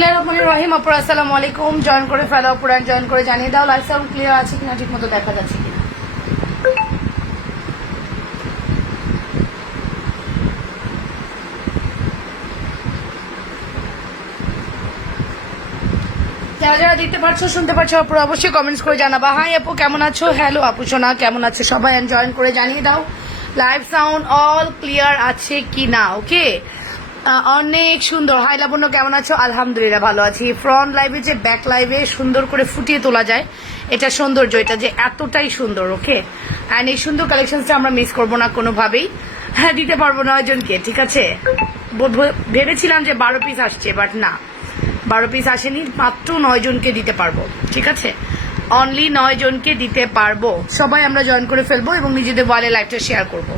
বিসমিল্লাহির রহমানির রহিম। আপুরা আসসালামু আলাইকুম। জয়েন করে ফেলো আপুরা, জয়েন করে জানিয়ে দাও লাইভ সাউন্ড ক্লিয়ার আছে কিনা, ঠিক মতো দেখা যাচ্ছে কিনা। যারা যারা দেখতে পাচ্ছ শুনতে পাচ্ছ আপুরা অবশ্যই কমেন্টস করে জানাবা। হাই আপু কেমন আছো, হ্যালো আপু সোনা কেমন আছে সবাই, জয়েন করে জানিয়ে দাও লাইভ সাউন্ড অল ক্লিয়ার আছে কিনা। ওকে, অনেক সুন্দর। হাই লাবণ্য কেমন আছো? আলহামদুলিল্লাহ ভালো আছি। ফ্রন্ট লাইভে যে ব্যাক লাইভে সুন্দর করে ফুটিয়ে তোলা যায়, এটা সৌন্দর্য, এটা যে এতটাই সুন্দর। ওকে, অ্যান্ড এই সুন্দর কালেকশনসটা আমরা মিস করবো না কোনোভাবেই। হ্যাঁ, দিতে পারবো 9 জনকে, ঠিক আছে। ভেবেছিলাম যে 12 পিস আসছে, বাট না, 12 পিস আসেনি, মাত্র 9 জনকে দিতে পারবো, ঠিক আছে। অনলি 9 জনকে দিতে পারবো। সবাই আমরা জয়েন করে ফেলবো এবং নিজেদের ওয়ালে লাইভটা শেয়ার করবো।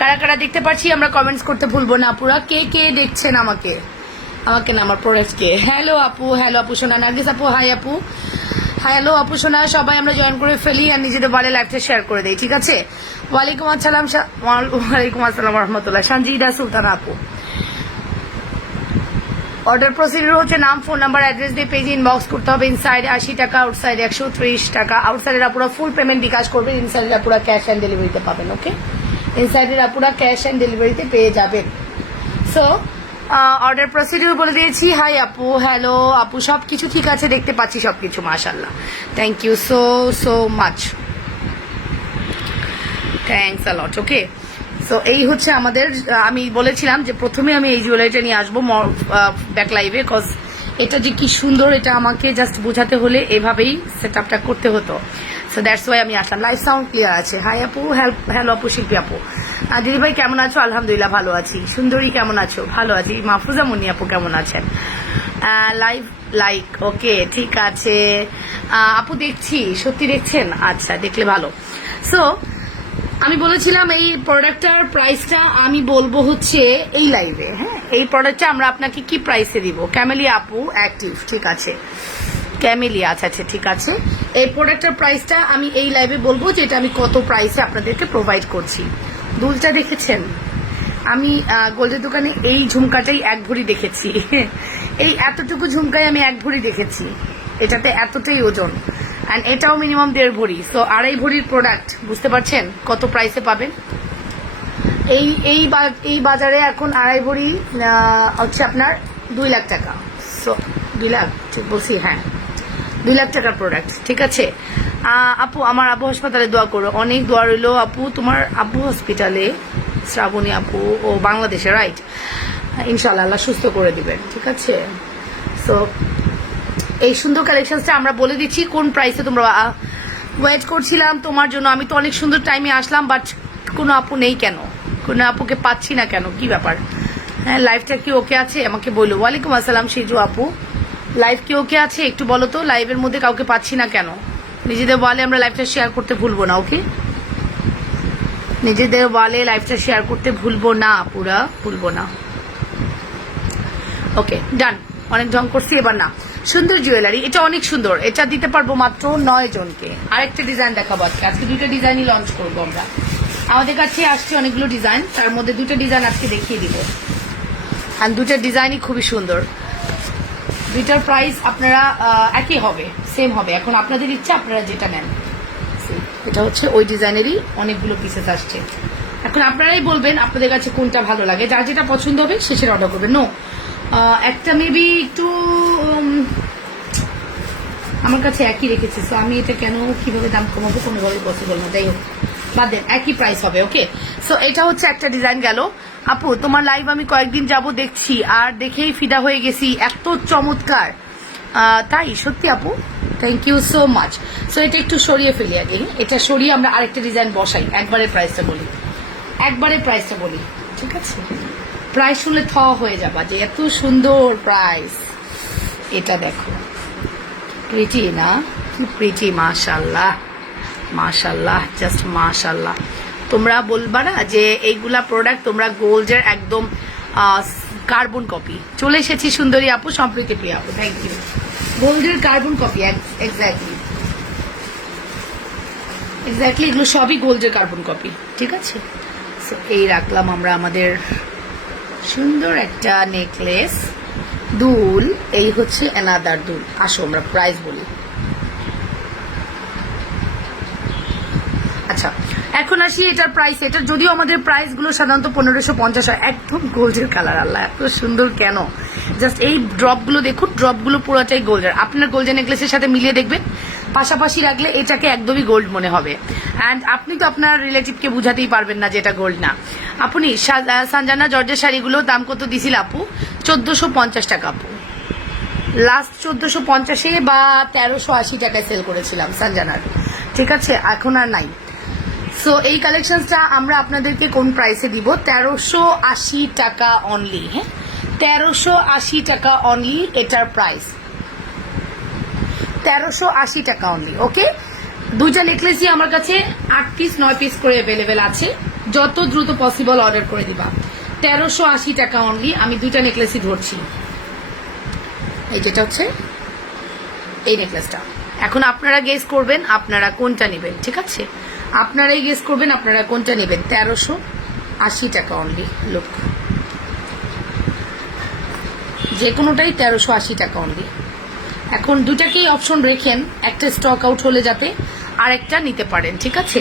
কারা কারা দেখতে পাচ্ছি আমরা কমেন্টস করতে ভুলবো না। পুরা কে কে দেখছেন আমাকে না আমার প্রোডাক্টকে। হ্যালো আপু, হ্যালো আপু সোনা। নার্গিস আপু হাই আপু, হ্যালো আপু সোনা। সবাই আমরা জয়েন করে ফেলি আর নিজেদের বারে লাইভটা শেয়ার করে দেই, ঠিক আছে। ওয়ালাইকুম আসসালাম, ওয়ালাইকুম আসসালাম রহমতুল্লাহ। সঞ্জিদা সুলতানা আপু। অর্ডার প্রসিডিউর হচ্ছে নাম, ফোন নাম্বার, অ্যাড্রেস দিয়ে পেজে ইনবক্স করতে হবে। ইনসাইডে 80 টাকা, আউটসাইডে 130 টাকা। আউটসাইডের আপুরা ফুল পেমেন্ট বিকাশ করবেন, ইনসাইডের আপুরা ক্যাশ অ্যান্ড ডেলিভারিতে পাবেন। ওকে, ইনসাইডের আপুরা ক্যাশ অ্যান্ড ডেলিভারিতে পেয়ে যাবেন। সো অর্ডার প্রসিডিউর বলে দিয়েছি। হাই আপু, হ্যালো আপু, সব কিছু ঠিক আছে, দেখতে পাচ্ছি সব কিছু, মাশাল্লাহ। Thank you so so much, thanks a lot. Okay, so এই হচ্ছে আমাদের, আমি বলেছিলাম যে প্রথমে আমি এই জুয়েলারিটা নিয়ে আসবো ব্যাক লাইভে, কজ এটা যে কি সুন্দর, এটা আমাকে জাস্ট বোঝাতে হলে এভাবেই সেট আপটা করতে হতো। সো দ্যাটস ওয়াই আমি আসলাম। লাইভ সাউন্ড ক্লিয়ার আছে। হাই আপু, হ্যালো আপু, শিল্পী আপু। দিদি ভাই কেমন আছো? আলহামদুলিল্লাহ ভালো আছি। সুন্দরী কেমন আছো? ভালো আছি। মাহফুজা মুনি আপু কেমন আছেন? লাইভ লাইক, ওকে ঠিক আছে আপু, দেখছি। সত্যি দেখছেন? আচ্ছা, দেখলে ভালো। সো আমি বলেছিলাম এই প্রোডাক্টটার প্রাইসটা আমি বলবো হচ্ছে এই লাইভে। হ্যাঁ, এই প্রোডাক্টটা আমরা আপনাকে কি প্রাইসে দিব? ক্যামেলিয়া আপু অ্যাক্টিভ, ঠিক আছে। ক্যামেলিয়া, আচ্ছা আচ্ছা ঠিক আছে। এই প্রোডাক্টটার প্রাইসটা আমি এই লাইভে বলবো যে এটা আমি কত প্রাইসে আপনাদেরকে প্রোভাইড করছি। দুলটা দেখেছেন? আমি গোল্ডের দোকানে এই ঝুমকাটাই 1 ভরি দেখেছি। এই এতটুকু ঝুমকাই আমি 1 ভরি দেখেছি, এটাতে এতটাই ওজন। অ্যান্ড এটাও মিনিমাম 1.5 ভরি। সো 2.5 ভরির প্রোডাক্ট, বুঝতে পারছেন কত প্রাইসে পাবেন। এই বাজারে এখন 2.5 ভরি হচ্ছে আপনার 2 লাখ টাকা। সো 2 লাখ ঠিক বলছি? হ্যাঁ, 2 লাখ টাকার প্রোডাক্ট, ঠিক আছে। আপু আমার আব্বু হাসপাতালে দোয়া করো। অনেক দোয়া রইল আপু। তোমার আব্বু হসপিটালে? শ্রাবণী আপু, ও বাংলাদেশে, রাইট। ইনশাল্লাহ আল্লাহ সুস্থ করে দিবেন, ঠিক আছে। সো এই সুন্দর কালেকশনসটা আমরা বলে দিচ্ছি কোন প্রাইসে। তোমরা ওয়েট করছিলাম তোমার জন্য, আমি তো অনেক সুন্দর টাইমে আসলাম, বাট কোনো আপু নেই কেন? কোনো আপুকে পাচ্ছি না কেন? কি ব্যাপার? হ্যাঁ, লাইভটা কি ওকে আছে? আমাকে বলো। ওয়ালাইকুম আসসালাম সিজু আপু, লাইভ কি ওকে আছে? একটু বলো তো, লাইভের মধ্যে কাউকে পাচ্ছি না কেন? নিজেদের ওয়ালে আমরা লাইভটা শেয়ার করতে ভুলবো না। ওকে, নিজেদের ওয়ালে লাইভটা শেয়ার করতে ভুলবো না, পুরা ভুলবো না। ওকে ডান, অনেক ঢং করছি, এবার না। সুন্দর জুয়েলারি, এটা অনেক সুন্দর, এটা দিতে পারবো মাত্র 9 জনকে। আরেকটা ডিজাইন দেখাবো আজকে। আজকে 2টা ডিজাইনই লঞ্চ করবো আমরা। আমাদের কাছে আসছে অনেকগুলো ডিজাইন, তার মধ্যে 2টা ডিজাইন আজকে দেখিয়ে দিব। আর 2টা ডিজাইনই খুবই সুন্দর। 2টার প্রাইস আপনারা একই হবে, সেম হবে। এখন আপনাদের ইচ্ছা, আপনারা যেটা নেন। এটা হচ্ছে ওই ডিজাইনেরই অনেকগুলো পিসেস আসছে। এখন আপনারাই বলবেন আপনাদের কাছে কোনটা ভালো লাগে, যার যেটা পছন্দ হবে সে সেটা অর্ডার করবেন। নো, একটা মেবি একটু আমার কাছে একই রেখেছে, সো আমি এটা কেন কিভাবে দাম কমাবো, কোনোভাবে পসিবল না। যাই হোক, বাদ দেন, একই প্রাইস হবে। ওকে, সো এটা হচ্ছে একটা ডিজাইন গেল। আপু তোমার লাইভ আমি কয়েকদিন যাব দেখছি, আর দেখেই ফিদা হয়ে গেছি, এত চমৎকার। তাই সত্যি আপু, thank you so much. So এটা একটু সরিয়ে ফেলি আগে, এটা সরিয়ে আমরা আরেকটা ডিজাইন বসাই। একবারে প্রাইসটা বলি, ঠিক আছে। প্রাইস শুনলে থ হয়ে যাবা যে এত সুন্দর প্রাইস। এটা দেখো, প্রিটি না? কি প্রিটি, মাশাল্লাহ মাশাল্লাহ, জাস্ট মাশাল্লাহ। তোমরা বলবা না যে এইগুলা প্রোডাক্ট তোমরা গোল্ডের একদম কার্বন কপি। চলে এসেছি সুন্দরী আপু, সম্প্রীতি প্রিয়া আপু, থ্যাংক ইউ। গোল্ডের কার্বন কপি, এক্স্যাক্টলি এগুলো সবই গোল্ডের কার্বন কপি, ঠিক আছে। এই রাখলাম আমরা আমাদের সুন্দর একটা নেকলেস। দুল, এই হচ্ছে অ্যানাদার দুল। আসো আমরা প্রাইস বলি। আচ্ছা, এখন আসি এটার প্রাইস। এটার যদিও আমাদের প্রাইসগুলো সাধারণত 1550 হয়। একদম গোল্ডের কালার, আল্লাহ এত সুন্দর কেন! জাস্ট এই ড্রপগুলো দেখুন, ড্রপগুলো পুরোটাই গোল্ডের। আপনার গোল্ডেন নেকলেসের সাথে মিলিয়ে দেখবেন, পাশাপাশি রাখলে এটাকে একদমই গোল্ড মনে হবে। অ্যান্ড আপনি তো আপনার রিলেটিভকে বুঝাতেই পারবেন না যে এটা গোল্ড না। আপনি সানজানা জর্জের শাড়িগুলো দাম কত দিছিল আপু? 1450 টাকা আপু। লাস্ট 1450-এ বা 1380 টাকায় সেল করেছিলাম সানজানার, ঠিক আছে? এখন আর নাই। সো এই কালেকশনসটা আমরা আপনাদেরকে কোন প্রাইসে দিব? 1380 টাকা অনলি। হ্যাঁ, 1380 টাকা অনলি এটার প্রাইস, 1380 টাকা অনলি। ওকে, দুইটা নেকলেসই আমার কাছে 8 পিস 9 পিস করে অ্যাভেলেবেল আছে। যত দ্রুত পসিবল অর্ডার করে দিবা। 1380 টাকা অনলি। আমি দুইটা নেকলেসই ধরছি। এই যেটা হচ্ছে এই নেকলেসটা। এখন আপনারা গেস করবেন আপনারা কোনটা নেবেন, ঠিক আছে? আপনারাই গেস করবেন আপনারা কোনটা নেবেন। 1380 টাকা অনলি। লুক, যে কোনোটাই 1380 টাকা অনলি। এখন দুটাকেই অপশন রেখেন, একটা স্টক আউট হলে যাতে আরেকটা নিতে পারেন, ঠিক আছে?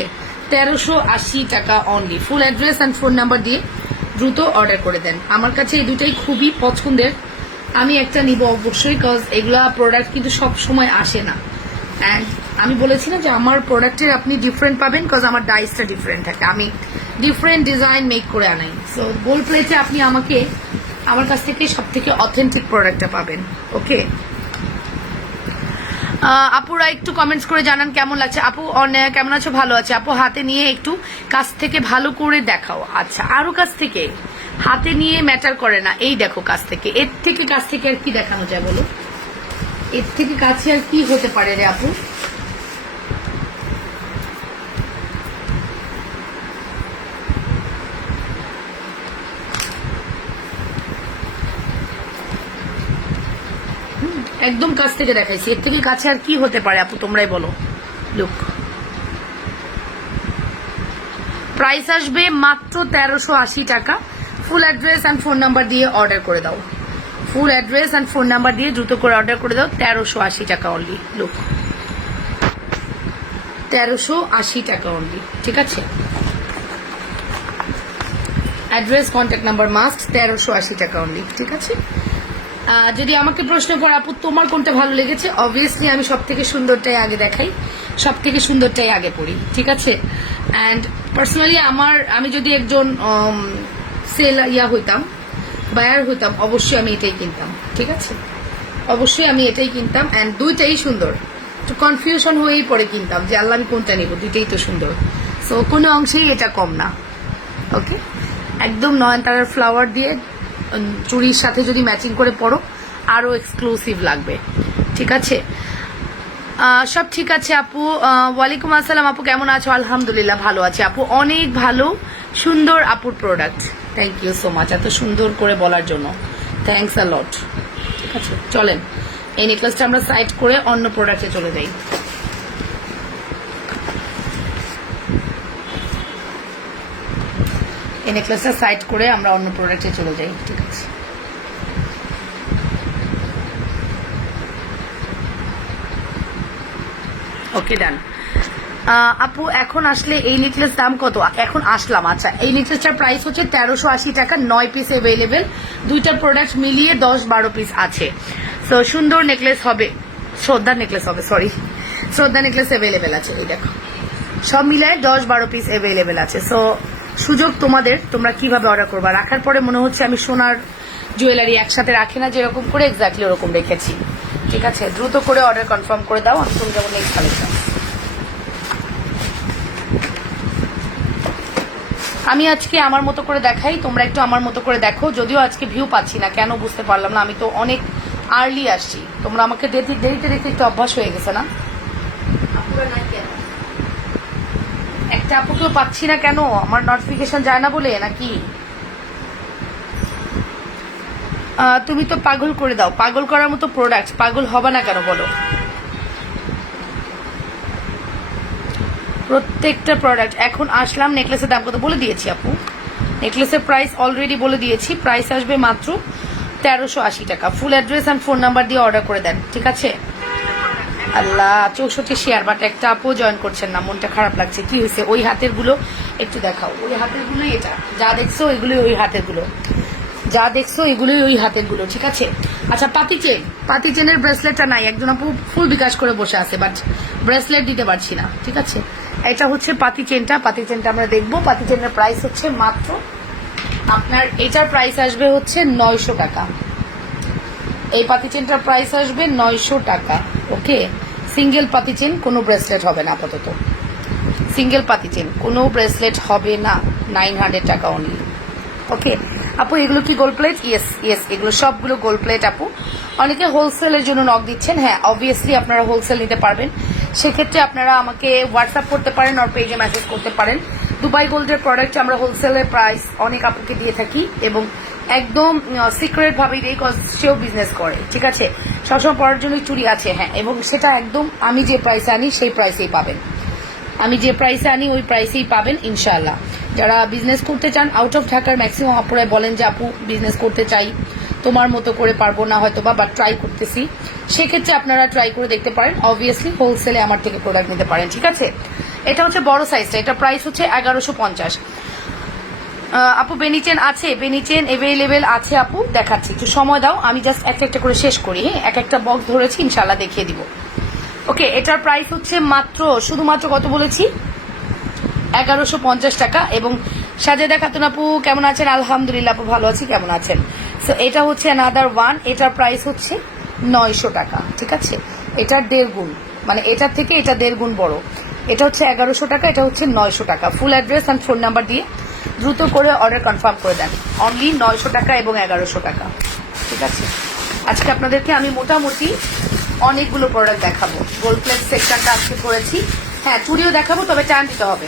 1380 টাকা only. Full address and phone number দিয়ে দ্রুত অর্ডার করে দেন। আমার কাছে এই দুটাই খুবই পছন্দের। আমি একটা নিব অবশ্যই, কজ এগুলা প্রোডাক্ট কিন্তু সব সময় আসে না। অ্যান্ড আমি বলেছি না যে আমার প্রোডাক্টের আপনি ডিফারেন্ট পাবেন, কজ আমার ডাইসটা ডিফারেন্ট থাকে। আমি ডিফারেন্ট ডিজাইন মেক করে আনাই। সো গোল্ড প্লেটে আপনি আমার কাছ থেকে সব থেকে অথেন্টিক প্রোডাক্টটা পাবেন। ওকে, আপুরা একটু কমেন্টস করে জানান কেমন লাগছে। আপু কেমন আছো? ভালো আছে আপু। হাতে নিয়ে একটু কাছ থেকে ভালো করে দেখাও। আচ্ছা, আরো কাছ থেকে? হাতে নিয়ে ম্যাটার করে না, এই দেখো কাছ থেকে। এর থেকে কাছ থেকে আর কি দেখানো যায় বলো? এর থেকে কাছে আর কি হতে পারে রে আপু? একদম কাছ থেকে দেখাইছি। এর থেকে কাছে আর কি হতে পারে আপু, তোমরাই বলো। লুক, প্রাইস আসবে মাত্র 1380 টাকা। Full address and phone number দিয়ে অর্ডার করে দাও। ফুল অ্যাড্রেস অ্যান্ড ফোন নাম্বার দিয়ে দ্রুত করে অর্ডার করে দাও। 1380 টাকা অনলি। লুক, 1380 টাকা অনলি, ঠিক আছে? Address contact number must. 1380 টাকা অনলি, ঠিক আছে? যদি আমাকে প্রশ্ন করো আপু তোমার কোনটা ভালো লেগেছে, অবভিয়াসলি আমি সব থেকে সুন্দরটাই আগে দেখাই, সব থেকে সুন্দরটাই আগে পড়ি, ঠিক আছে? অ্যান্ড পার্সোনালি আমি যদি একজন হইতাম, বায়ার হইতাম, অবশ্যই আমি এটাই কিনতাম, ঠিক আছে? অবশ্যই আমি এটাই কিনতাম। অ্যান্ড দুইটাই সুন্দর। একটু কনফিউশন হয়েই পরে কিনতাম যে আল্লাহ আমি কোনটা নিব, দুইটাই তো সুন্দর। সো কোনো অংশেই এটা কম না। ওকে, একদম নয়নতারার ফ্লাওয়ার দিয়ে চুড়ির সাথে যদি ম্যাচিং করে পরো আরো এক্সক্লুসিভ লাগবে, ঠিক আছে? সব ঠিক আছে আপু। ওয়ালাইকুম আসসালাম আপু, কেমন আছো? আলহামদুলিল্লাহ ভালো আছে আপু, অনেক ভালো, সুন্দর আপুর product. Thank you so much এত সুন্দর করে বলার জন্য, থ্যাংকস আ লট। ঠিক আছে, চলেন এই নেকলেসটা আমরা সাইড করে অন্য প্রোডাক্টে চলে যাই। এই নেকলেসটা সাইড করে আমরা অন্য প্রোডাক্টে চলে যাই, ঠিক আছে? ওকে, ডান। আপু এখন আসলে এই নেকলেস দাম কত? এখন আসলাম। আচ্ছা, এই নেকলেসটার প্রাইস হচ্ছে 1380 টাকা। 9 পিস অ্যাভেলেবেল, দুইটা প্রোডাক্ট মিলিয়ে 10-12 পিস আছে। তো সুন্দর নেকলেস হবে, শ্রদ্ধা নেকলেস হবে, সরি, শ্রদ্ধা নেকলেস অ্যাভেলেবেল আছে। এই দেখো, সব মিলায় 10-12 পিস অ্যাভেলেবেল আছে। সো সুযোগ তোমাদের, তোমরা কিভাবে অর্ডার করবা। রাখার পরে মনে হচ্ছে আমি সোনার জুয়েলারি একসাথে রাখি না, যেরকম করে এক্স্যাক্টলি ওরকম রেখেছি, ঠিক আছে? দ্রুত করে অর্ডার কনফার্ম করে দাও। আমি চলে যাবো নেক্সট কালেকশন। আমি আজকে আমার মতো করে দেখাই, তোমরা একটু আমার মতো করে দেখো। যদিও আজকে ভিউ পাচ্ছি না, কেন বুঝতে পারলাম না। আমি তো অনেক আর্লি আসছি, তোমরা আমাকে দেরিতে দেখতে একটু অভ্যাস হয়ে গেছে না? আপুরা নাই কেন? একটা আপুকেও পাচ্ছি না কেন? আমার নোটিফিকেশন যায় না বলে নাকি? তুমি তো পাগল করে দাও। পাগল করার মতো প্রোডাক্ট, পাগল হবে না কেন বলো? প্রত্যেকটা প্রোডাক্ট। এখন আসলাম নেকলেসের দাম কত বলে দিয়েছি আপু, নেকলেসের প্রাইস অলরেডি বলে দিয়েছি। প্রাইস আসবে মাত্র 1380 টাকা। Full address and phone number দিয়ে অর্ডার করে দেন, ঠিক আছে? আল্লাহ 64 শেয়ার, বাট একটা আপু জয়েন করছেন না, মনটা খারাপ লাগছে। কি হয়েছে? ওই হাতের গুলো একটু দেখাও। ওই হাতের গুলোই এটা যা দেখছো, এগুলোই ওই হাতের গুলো যা দেখছো, এগুলোই ওই হাতের গুলো, ঠিক আছে? আচ্ছা, পাতি চেনের ব্রেসলেটটা নাই। একজন আপু ফুল বিকাশ করে বসে আছে, বাট ব্রেসলেট দিতে পারছি না, ঠিক আছে? এটা হচ্ছে পাতি চেনটা আমরা দেখবো। পাতি চেনের প্রাইস হচ্ছে মাত্র আপনার, এটার প্রাইস আসবে হচ্ছে 900 টাকা। এই পাতি চেনটার প্রাইস আসবে 900 টাকা। ওকে, সিঙ্গেল পাতি চেন, কোনো ব্রেসলেট হবে না আপাতত। সিঙ্গেল পাতি চেন কোনো ব্রেসলেট হবে না, 900 টাকা অনলি। ওকে আপু, এগুলো কি গোল্ড প্লেট? ইয়েস, এগুলো সবগুলো গোল্ড প্লেট আপু। অনেকে হোলসেলের জন্য নক দিচ্ছেন। হ্যাঁ, অবভিয়াসলি আপনারা হোলসেল নিতে পারবেন। সেক্ষেত্রে আপনারা আমাকে হোয়াটসঅ্যাপ করতে পারেন, আর পেজে মেসেজ করতে পারেন। দুবাই গোল্ডের প্রোডাক্ট আমরা হোলসেলের প্রাইস অনেক আপুকে দিয়ে থাকি, এবং একদম সিক্রেট ভাবেই দিই, কজ সেও বিজনেস করে, ঠিক আছে? সবসময় পড়ার জন্য চুরি আছে, হ্যাঁ, এবং সেটা একদম আমি যে প্রাইসে আনি সেই প্রাইসেই পাবেন। আমি যে প্রাইসে আনি ওই প্রাইসেই পাবেন ইনশাআল্লাহ। যারা বিজনেস করতে চান আউট অফ ঢাকার ম্যাক্সিমাম আপুরাই বলেন যে আপু বিজনেস করতে চাই, তোমার মতো করে পারবো না হয়তো বা, বাট ট্রাই করতেছি। সেক্ষেত্রে আপনারা ট্রাই করে দেখতে পারেন। অবভিয়াসলি হোলসেলে আমার থেকে প্রোডাক্ট নিতে পারেন, ঠিক আছে? এটা হচ্ছে বড় সাইজটা, এটা প্রাইস হচ্ছে 1150। আপু বেনিচেন আছে? বেনিচেন এভেলেবেল আছে আপু, দেখাচ্ছি, একটু সময় দাও, আমি জাস্ট একটা একটা করে শেষ করি। হ্যাঁ, এক একটা বক্স ধরেছি, ইনশাআল্লাহ দেখিয়ে দিব। ওকে, এটার প্রাইস হচ্ছে শুধুমাত্র কত বলেছি? 1150 টাকা। এবং সাজেদা খাতুন আপু কেমন আছেন? আলহামদুলিল্লাহ আপু ভালো আছি, কেমন আছেন? সো এটা হচ্ছে অ্যানাদার ওয়ান, এটার প্রাইস হচ্ছে 900 টাকা, ঠিক আছে? এটার 1.5 গুণ, মানে এটার থেকে এটা 1.5 গুণ বড়। এটা হচ্ছে 1100 টাকা, এটা হচ্ছে 900 টাকা। Full address and phone number দিয়ে দ্রুত করে অর্ডার কনফার্ম করে দেন। অনলি 900 টাকা এবং 1100 টাকা, ঠিক আছে? আজকে আপনাদেরকে আমি মোটামুটি অনেকগুলো প্রোডাক্ট দেখাবো। গোল্ড প্লেট সেকশনটা আজকে করেছি। হ্যাঁ, চুড়িও দেখাবো, তবে টাইম দিতে হবে।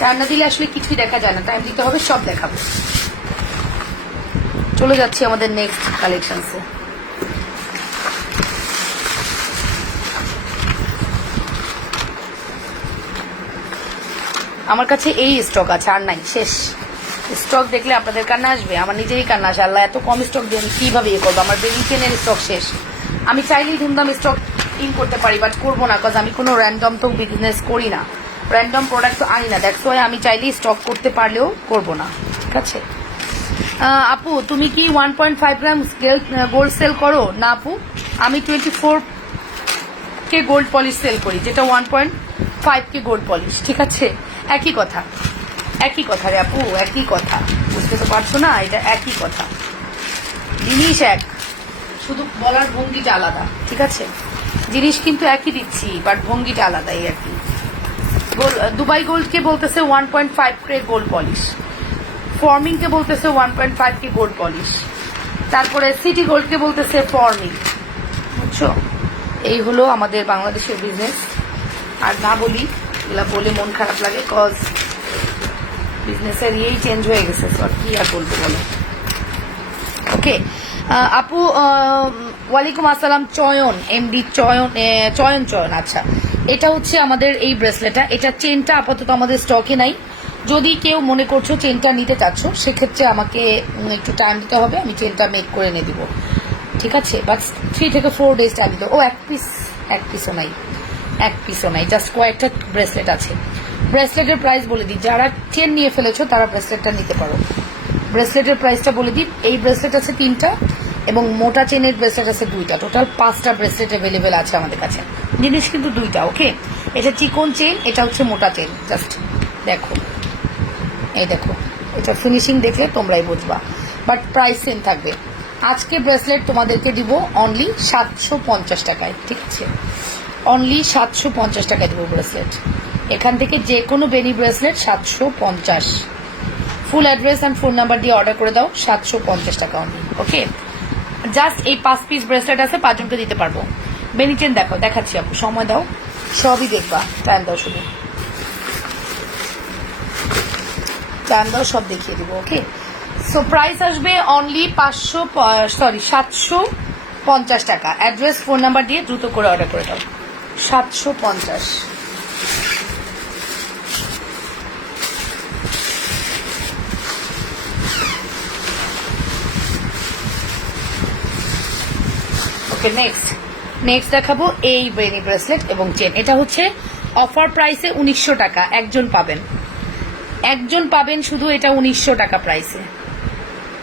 টাইম না দিলে আসলে কিছুই দেখা যায় না, টাইম দিতে হবে, সব দেখাবো। চলে যাচ্ছি আমাদের নেক্সট কালেকশনসে। আমার কাছে এই স্টক আছে, আর নাই, শেষ। স্টক দেখলে আপনাদের কান্না আসবে, আমার নিজেরই কান্না আসে। আল্লাহ এত কম স্টক দিয়ে আমি কিভাবে ইয়ে করবো? আমার বেনিচেনের স্টক শেষ। আমি চাইলেই ধুমধাম স্টক ইন করতে পারি, বাট করবো না, কজ আমি কোনো র্যান্ডম তো বিজনেস করি না, র্যান্ডম প্রোডাক্ট তো আনি না। দ্যাটস ওয়াই আমি চাইলেই স্টক করতে পারলেও করবো না, ঠিক আছে? আপু তুমি কি 1.5 গ্রাম গোল্ড সেল করো? না আপু, আমি 24K গোল্ড পলিশ সেল করি, যেটা 1.5K গোল্ড পলিশ, ঠিক আছে? একই কথা রে আপু, একই কথা, বুঝতে তো পারছো না? এটা একই কথা, জিনিস এক, শুধু বলার ভঙ্গিটা আলাদা, ঠিক আছে? জিনিস কিন্তু একই দিচ্ছি, বাট ভঙ্গিটা আলাদা, এই আর কি। দুবাই গোল্ডকে বলতেছে 1.5K গোল্ড পলিশ, ফর্মিংকে বলতেছে 1.5K গোল্ড পলিশ, তারপরে সিটি গোল্ডকে বলতেছে ফর্মিং, বুঝছো? এই হলো আমাদের বাংলাদেশের বিজনেস। আর না বলি, এগুলা বলে মন খারাপ লাগে, কজ বিজনেসের ইয়েই চেঞ্জ হয়ে গেছে, আর কি আর বলবো বলো। ওকে আপু, ওয়ালাইকুম আসসালাম। চয়ন এমডি, চয়ন, আচ্ছা। এটা হচ্ছে আমাদের এই ব্রেসলেটটা, এটা চেনটা আপাতত আমাদের স্টকে নাই। যদি কেউ মনে করছো চেনটা নিতে চাচ্ছ, সেক্ষেত্রে আমাকে একটু টাইম দিতে হবে, আমি চেনটা মেক করে এনে দিব, ঠিক আছে? বাট 3 থেকে 4 ডেজ টাইম দিতে। ও এক পিসও নাই, জাস্ট কয়েকটা ব্রেসলেট আছে। ব্রেসলেটের প্রাইস বলে দিই, যারা চেন নিয়ে ফেলেছো তারা ব্রেসলেটটা নিতে পারো। ব্রেসলেটের প্রাইসটা বলে দিই, এই ব্রেসলেট আছে 3টা, এবং মোটা চেনের ব্রেসলেট আছে 2টা, টোটাল 5টা ব্রেসলেট অ্যাভেলেবেল আছে আমাদের কাছে। জিনিস কিন্তু 2টা, ওকে? এটা চিকন চেন, এটা হচ্ছে মোটা চেন, জাস্ট দেখো, এই দেখো, এটা ফিনিশিং দেখলে তোমরাই বুঝবা, বাট প্রাইস সেম থাকবে। আজকে ব্রেসলেট তোমাদেরকে দিব অনলি 750 টাকায়, ঠিক আছে? অনলি 750 টাকায় দেবো ব্রেসলেট। এখান থেকে যে কোনো বেনি bracelet 750। Full address and phone number দিয়ে অর্ডার করে দাও, 750 টাকা অনলি, ওকে? জাস্ট এই 5 পিস ব্রেসলেট আছে, 5 জনকে দিতে পারবো। বেনিচেন দেখাচ্ছি আপু, সময় দাও, সবই দেখবা, টাইম দাও, শুধু টাইম দাও, সব দেখিয়ে দিব, ওকে? সো প্রাইস আসবে অনলি 750 টাকা। অ্যাড্রেস ফোন নাম্বার দিয়ে দ্রুত করে অর্ডার করে দাও, 750। ওকে নেক্সট দেখাবো এই বেনি ব্রেসলেট এবং চেন। এটা হচ্ছে অফার প্রাইসে 1900 টাকা, একজন পাবেন শুধু, এটা 1900 টাকা প্রাইসে।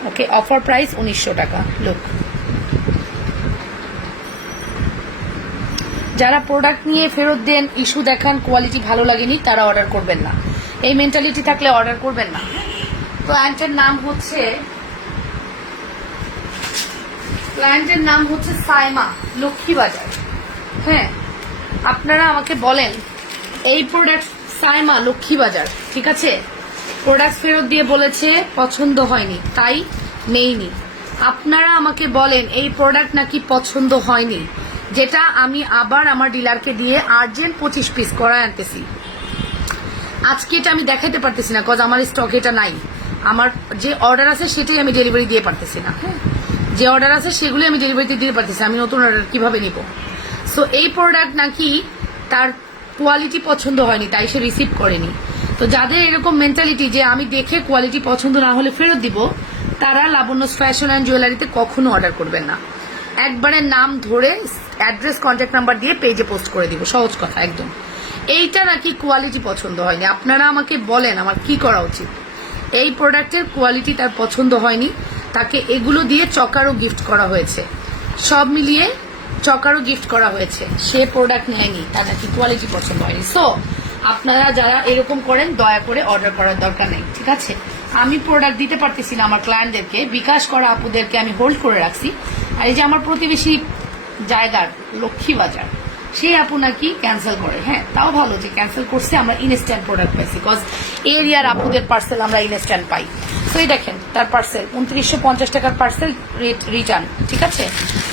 ওকে, অফার প্রাইস 1900 টাকা। লুক, যারা প্রোডাক্ট নিয়ে ফেরত দেন, ইস্যু দেখান, কোয়ালিটি ভালো লাগেনি, তারা অর্ডার করবেন না। এই মেন্টালিটি থাকলে অর্ডার করবেন না। ক্লায়েন্টের নাম হচ্ছে সাইমা, লক্ষ্মীবাজার। হ্যাঁ, আপনারা আমাকে বলেন এই প্রোডাক্ট সাইমা লক্ষ্মীবাজার, ঠিক আছে? প্রোডাক্ট ফেরত দিয়ে বলেছে পছন্দ হয়নি, তাই নেইনি। আপনারা আমাকে বলেন এই প্রোডাক্ট নাকি পছন্দ হয়নি, যেটা আমি আবার আমার ডিলারকে দিয়ে আর্জেন্ট 25 পিস করায় আনতেছি। আজকে এটা আমি দেখাতে পারতেছি না, কজ আমার স্টক এটা নাই। আমার যে অর্ডার আছে সেটাই আমি ডেলিভারি দিয়ে পারতেছি না। হ্যাঁ, যে অর্ডার আছে সেগুলি আমি ডেলিভারিতে দিয়ে পারতেছি, আমি নতুন অর্ডার কিভাবে নিব? সো এই প্রোডাক্ট নাকি তার কোয়ালিটি পছন্দ হয়নি, তাই সে রিসিভ করেনি। তো যাদের এরকম মেন্টালিটি যে আমি দেখে কোয়ালিটি পছন্দ না হলে ফেরত দিব, তারা লাবণ্য ফ্যাশন অ্যান্ড জুয়েলারিতে কখনো অর্ডার করবেন না। একবারে নাম ধরে অ্যাড্রেস কন্ট্যাক্ট নাম্বার দিয়ে পেজে পোস্ট করে দিব, সহজ কথা একদম। এইটা নাকি কোয়ালিটি পছন্দ হয়নি, আপনারা আমাকে বলেন আমার কি করা উচিত? এই প্রোডাক্টের কোয়ালিটি তার পছন্দ হয়নি, তাকে এগুলো দিয়ে চকারও গিফট করা হয়েছে, সব মিলিয়ে চকারও গিফট করা হয়েছে, সে প্রোডাক্ট নেয়নি, তার নাকি কোয়ালিটি পছন্দ হয়নি। সো আপনারা যারা এরকম করেন দয়া করে অর্ডার করার দরকার নেই, ঠিক আছে? আমি প্রোডাক্ট দিতে পারতেছি না আমার ক্লায়েন্টদেরকে, বিকাশ করা আপুদেরকে আমি হোল্ড করে রাখছি। আর এই যে আমার প্রতিবেশী জায়গার লক্ষ্মীবাজার, সেই আপু নাকি ক্যান্সেল করে। হ্যাঁ, তাও ভালো যে ক্যান্সেল করছে, আমরা ইনস্ট্যান্ট প্রোডাক্ট পাইছি, বিকজ এরিয়ার আপুদের পার্সেল আমরা ইনস্ট্যান্ট পাই। তো এই দেখেন তার পার্সেল 2950 টাকার পার্সেল রিটার্ন, ঠিক আছে?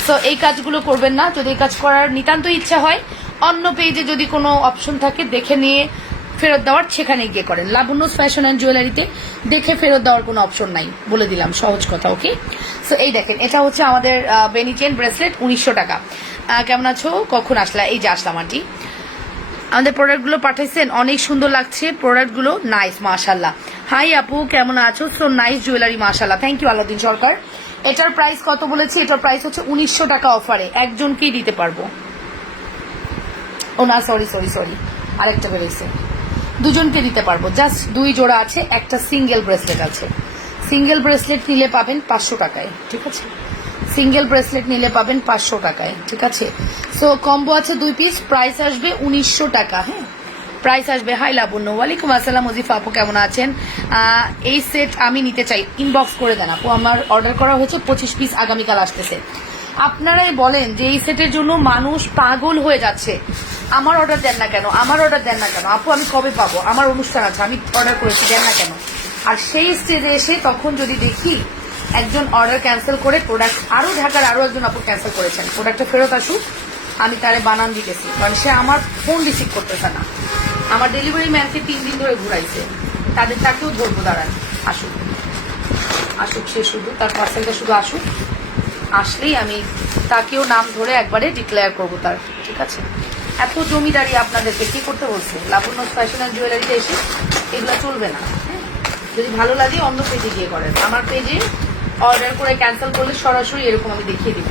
তো এই কাজগুলো করবেন না। যদি এই কাজ করার নিতান্ত ইচ্ছা হয়, অন্য পেজে যদি কোনো অপশন থাকে দেখে নিয়ে ফেরত দেওয়ার, সেখানে গিয়ে করেন। লাবণ্য ফ্যাশন অ্যান্ড জুয়েলারিতে দেখে ফেরত দেওয়ার কোনো অপশন নাই, বলে দিলাম, সহজ কথা। ওকে, সো এই দেখেন এটা হচ্ছে আমাদের বেনি চেন ব্রেসলেট, 1900 টাকা। কেমন আছো, কখন আসলা? এই যে আসলাম আন্টি। আমাদের প্রোডাক্টগুলো পাঠাইছেন, অনেক সুন্দর লাগছে প্রোডাক্টগুলো, নাইস, মাশাল্লাহ। হাই আপু, কেমন আছো? সো নাইস জুয়েলারি, মাশাল্লাহ, থ্যাংক ইউ আলাউদ্দিন সরকার। এটার প্রাইস কত বলেছি? এটার প্রাইস হচ্ছে 1900 টাকা অফারে, একজনকেই দিতে পারবো। ও না, সরি, আরেকটা বেরোইছে, দুজনকে দিতে পারবো, জাস্ট 2 জোড়া আছে, একটা সিঙ্গেল ব্রেসলেট আছে। সিঙ্গেল ব্রেসলেট নিলে পাবেন 500 টাকায়, ঠিক আছে? সিঙ্গেল ব্রেসলেট নিলে পাবেন 500 টাকায়, ঠিক আছে? সো কম্বো আছে 2 পিস, প্রাইস আসবে 1900 টাকা। হ্যাঁ, প্রাইস আসবে। হাই লাবণ্য, ওয়ালাইকুম আসসালাম। ওজিফা আপু কেমন আছেন? এই সেট আমি নিতে চাই, ইনবক্স করে দেন আপু। আমার অর্ডার করা হয়েছে 25 পিস, আগামীকাল আসতেছে। আপনারাই বলেন যে এই সেটের জন্য মানুষ পাগল হয়ে যাচ্ছে, আমার অর্ডার দেন না কেন, আপু আমি কবে পাবো, আমার অনুষ্ঠান আছে, আমি অর্ডার করেছি, দেন না কেন? আর সেই স্টেজে এসে তখন যদি দেখি একজন অর্ডার ক্যান্সেল করে প্রোডাক্ট, ঢাকার আরো একজন আপু ক্যান্সেল করেছেন, প্রোডাক্টটা ফেরত আসুক, আমি তারে বানান দিতেছি, কারণ সে আমার ফোন রিসিভ করতেছে না। আমার ডেলিভারি ম্যানকে 3 দিন ধরে ঘুরাইছে, তাকেও ধরবো, দাঁড়ান, আসুক, সে শুধু তার পার্সেলটা শুধু আসুক, আসলেই আমি তাকেও নাম ধরে একবারে ডিক্লেয়ার করবো তার, ঠিক আছে? এত জমিদারি আপনাদেরকে কি করতে বলছে? লাবণ্য ফ্যাশন অ্যান্ড জুয়েলারিতে এসে এগুলো চলবে না। হ্যাঁ, যদি ভালো লাগে অন্য পেজে গিয়ে করেন, আমার পেজে অর্ডার করে ক্যান্সেল করলে সরাসরি এরকম আমি দেখিয়ে দিব,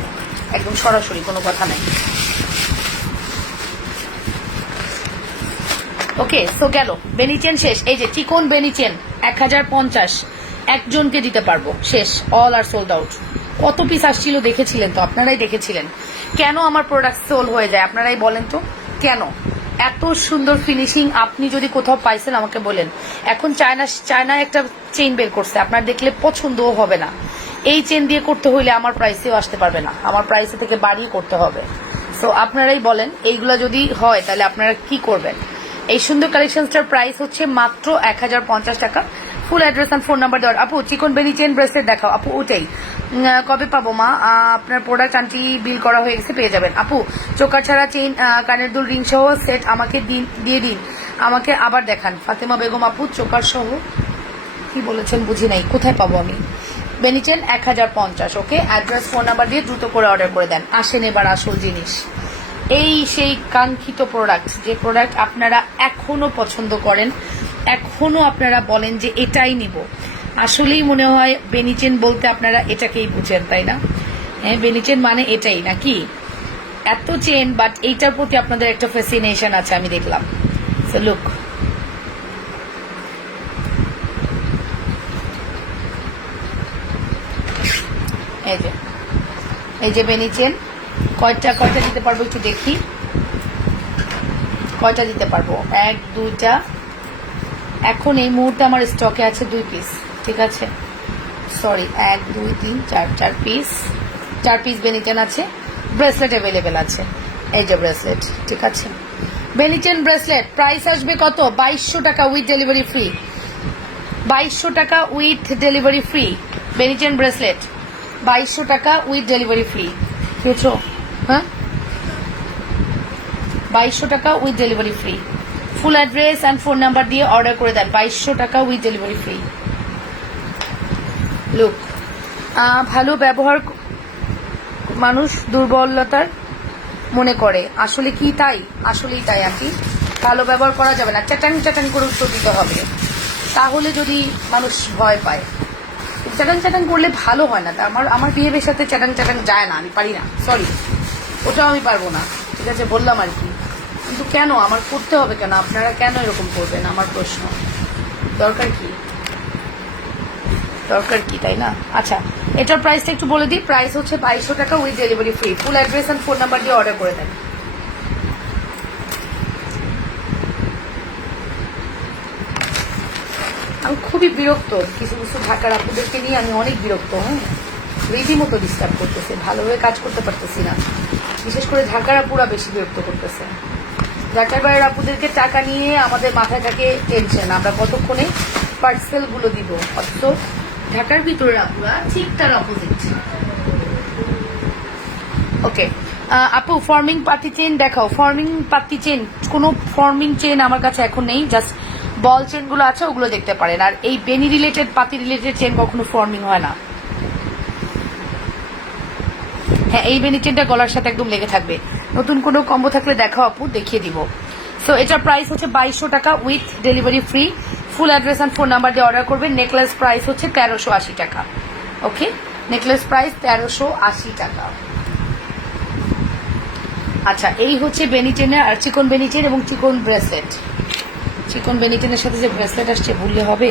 একদম সরাসরি, কোনো কথা নাই। ওকে, সো গেল বেনি চেন শেষ। এই যে চিকন বেনি চেন 1050, একজনকে দিতে পারবো, শেষ, অল আর সোল্ড আউট। কত পিস আসছিল দেখেছিলেন তো, আপনারাই দেখেছিলেন। কেন আমার প্রোডাক্ট সোল হয়ে যায় আপনারাই বলেন তো, কেন? এত সুন্দর ফিনিশিং আপনি যদি কোথাও পাইছেন আমাকে বলেন। এখন চায়না একটা চেইন বের করছে, আপনার দেখলে পছন্দও হবে না। এই চেন দিয়ে করতে হইলে আমার প্রাইসেও আসতে পারবে না, আমার প্রাইসে থেকে বাড়িয়ে করতে হবে। সো আপনারাই বলেন এইগুলো যদি হয় তাহলে আপনারা কি করবেন? এই সুন্দর কালেকশনটার প্রাইস হচ্ছে মাত্র 1050 টাকা। Full address and phone number দেওয়ার। আপু চিকন বেনি চেন ব্রেসলেট দেখাও আপু, ওটাই কবে পাবো মা? আপনার প্রোডাক্ট আন্টি বিল করা হয়ে গেছে, পেয়ে যাবেন আপু। চোকার ছাড়া চেইন, কানের দুল, রিং সহ সেট আমাকে দিয়ে দিন, আমাকে আবার দেখান। ফাতেমা বেগম আপু, চোকার সহ কি বলেছেন বুঝি নাই, কোথায় পাবো আমি? বেনি চেন 1050। ওকে, অ্যাড্রেস ফোন নাম্বার দিয়ে দ্রুত করে অর্ডার করে দেন। আসেন এবার আসল জিনিস, এই সেই কাঙ্ক্ষিত প্রোডাক্ট, যে প্রোডাক্ট আপনারা এখনো পছন্দ করেন, এখনো আপনারা বলেন যে এটাই নিব। আসলেই মনে হয় বেনি চেন বলতে আপনারা এটাকেই বুঝেন, তাই না? হ্যাঁ, বেনি চেন মানে এটাই নাকি? এত চেন, বাট এইটার প্রতি আপনাদের একটা ফ্যাসিনেশন আছে আমি দেখলাম। সো লুক, এই যে বেনি চেন। কয়টা দিতে পারবো একটু দেখি, কয়টা দিতে পারবো? 1 2টা। এখন এই মুহূর্তে আমার স্টকে আছে 2 পিস, ঠিক আছে? সরি, 1 2 3 4 4 পিস, 4 পিস বেনি চেন আছে। ব্রেসলেট অ্যাভেলেবেল আছে, এই যে ব্রেসলেট, ঠিক আছে? বেনি চেন ব্রেসলেট প্রাইস আসবে কত? 2200 টাকা উইথ ডেলিভারি ফ্রি। 2200 টাকা উইথ ডেলিভারি ফ্রি। বেনি চেন ব্রেসলেট 2200 টাকা উইথ ডেলিভারি ফ্রি। বুঝছো? হ্যাঁ, 2200 টাকা with delivery free. Full address and phone number দিয়ে অর্ডার করে দেন। 2200 টাকা উইথ ডেলিভারি ফ্রি। লুক, ভালো ব্যবহার মানুষ দুর্বলতার মনে করে, আসলে কি তাই? আসলেই তাই আন্টি, ভালো ব্যবহার করা যাবে না, চ্যাটাং চ্যাটাং করে উত্তর দিতে হবে, তাহলে যদি মানুষ ভয় পায়। চ্যাটাং চ্যাটাং করলে ভালো হয় না। তা আমার বিহেভিয়ার সাথে চ্যাটাং চ্যাটাং যায় না, আমি পারি না, সরি, ওটাও আমি পারবো না, ঠিক আছে? বললাম আর কি, কিন্তু কেন আমার করতে হবে? কেন আপনারা কেন এরকম করবেন? আমার প্রশ্ন, দরকার কি? দরকার কি, তাই না? আচ্ছা, এটার প্রাইসটা একটু বলে দিই। প্রাইস হচ্ছে 2200 টাকা with delivery free. Full address and phone number দিয়ে অর্ডার করে দেন। আমি খুবই বিরক্ত, কিছু কিছু ঢাকার আপুদেরকে নিয়ে আমি অনেক বিরক্ত। হ্যাঁ, রীতিমতো ডিস্টার্ব করতেছে, ভালোভাবে কাজ করতে পারতেছি না। বিশেষ করে ঢাকার আপুরা বেশি বিরক্ত করতেছে। ঢাকার বাইরের আপুদেরকে টাকা নিয়ে আমাদের মাথায় থাকে টেনশন, আমরা কতক্ষণে পার্সেলগুলো দিব, অথচ ঢাকার ভিতরের আপুরা ঠিক তার অপোজিট। ওকে আপু, ফর্মিং পাতি চেন দেখাও। ফর্মিং পাতি চেন, কোনো ফর্মিং চেন আমার কাছে এখন নেই, জাস্ট বল চেনগুলো আছে, ওগুলো দেখতে পারেন। আর এই বেনি রিলেটেড, পাতি রিলেটেড চেন কখনো ফর্মিং হয় না। হ্যাঁ, এই বেনি চেনটা গলার সাথে একদম লেগে থাকবে। নতুন কোনো কম্বো থাকলে দেখাও আপু, দেখিয়ে দিব। সো এটার প্রাইস হচ্ছে 2200 টাকা with delivery free. Full address and phone number দিয়ে অর্ডার করবেন। নেকলেস প্রাইস হচ্ছে 1380 টাকা। ওকে, নেকলেস প্রাইস 1380 টাকা। আচ্ছা, এই হচ্ছে বেনি চেনের, আর চিকন বেনি চেন এবং চিকন ব্রেসলেট। চিকন বেনি চেনের সাথে যে ব্রেসলেট আসছে ভুললে হবে।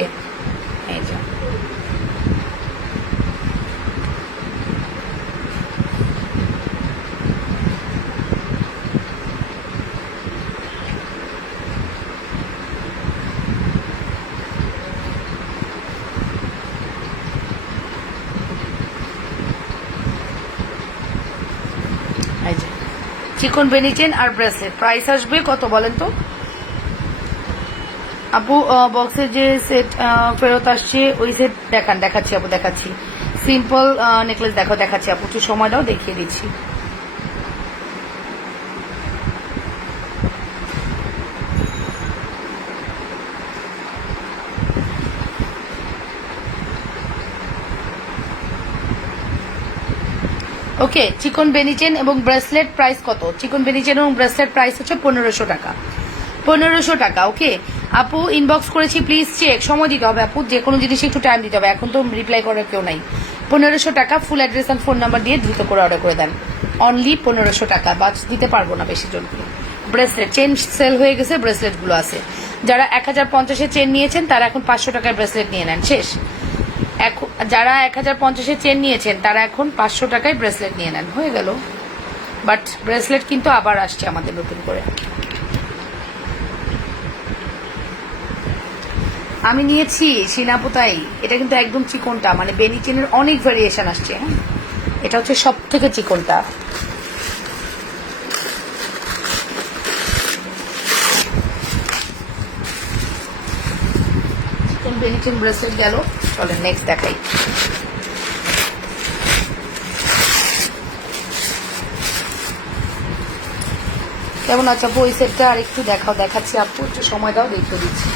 এই যে চিকন বেনি চেন আর ব্রেসলেট প্রাইস আসবে কত বলেন তো আপু? বক্সে যে সেট ফেরত আসছে ওই সেট দেখাচ্ছি আপু, দেখাচ্ছি। সিম্পল নেকলেস দেখাচ্ছি আপু, একটু সময় দাও, দেখিয়ে দিচ্ছি। ওকে, চিকন বেনি চেন এবং ব্রেসলেট প্রাইস কত? চিকন বেনি চেন এবং ব্রেসলেট প্রাইস হচ্ছে 1500 টাকা। 1500 টাকা। ওকে আপু, ইনবক্স করেছি, প্লিজ চেক। সময় দিতে হবে আপু, যে কোনো জিনিসে একটু টাইম দিতে হবে, এখন তো রিপ্লাই করার কেউ নাই। 1500 টাকা, full address and phone number দিয়ে দ্রুত করে অর্ডার করে দেন। অনলি 1500 টাকা, বাস দিতে পারবো না বেশি জনকে। ব্রেসলেট চেন সেল হয়ে গেছে, ব্রেসলেটগুলো আছে। যারা 1050-এ চেন নিয়েছেন তারা এখন 500 টাকার ব্রেসলেট নিয়ে নেন, শেষ। যারা 1050-এ চেন নিয়েছেন তারা এখন 500 টাকায় ব্রেসলেট নিয়ে নেন, হয়ে গেল। বাট ব্রেসলেট কিন্তু আবার আসছে আমাদের নতুন করে। আমি নিয়েছি সিনাপুতাই, এটা কিন্তু একদম চিকনটা, মানে বেনি চেনের অনেক ভ্যারিয়েশন আসছে। হ্যাঁ, এটা হচ্ছে সব থেকে চিকনটা। চিকন বেনি চেন ব্রেসলেট গেল, চলেন নেক্সট দেখাই। কেমন আছে আপু ওই সেটটা? আর একটু দেখাচ্ছি আপু, একটু সময় দাও, দেখিয়ে দিচ্ছি।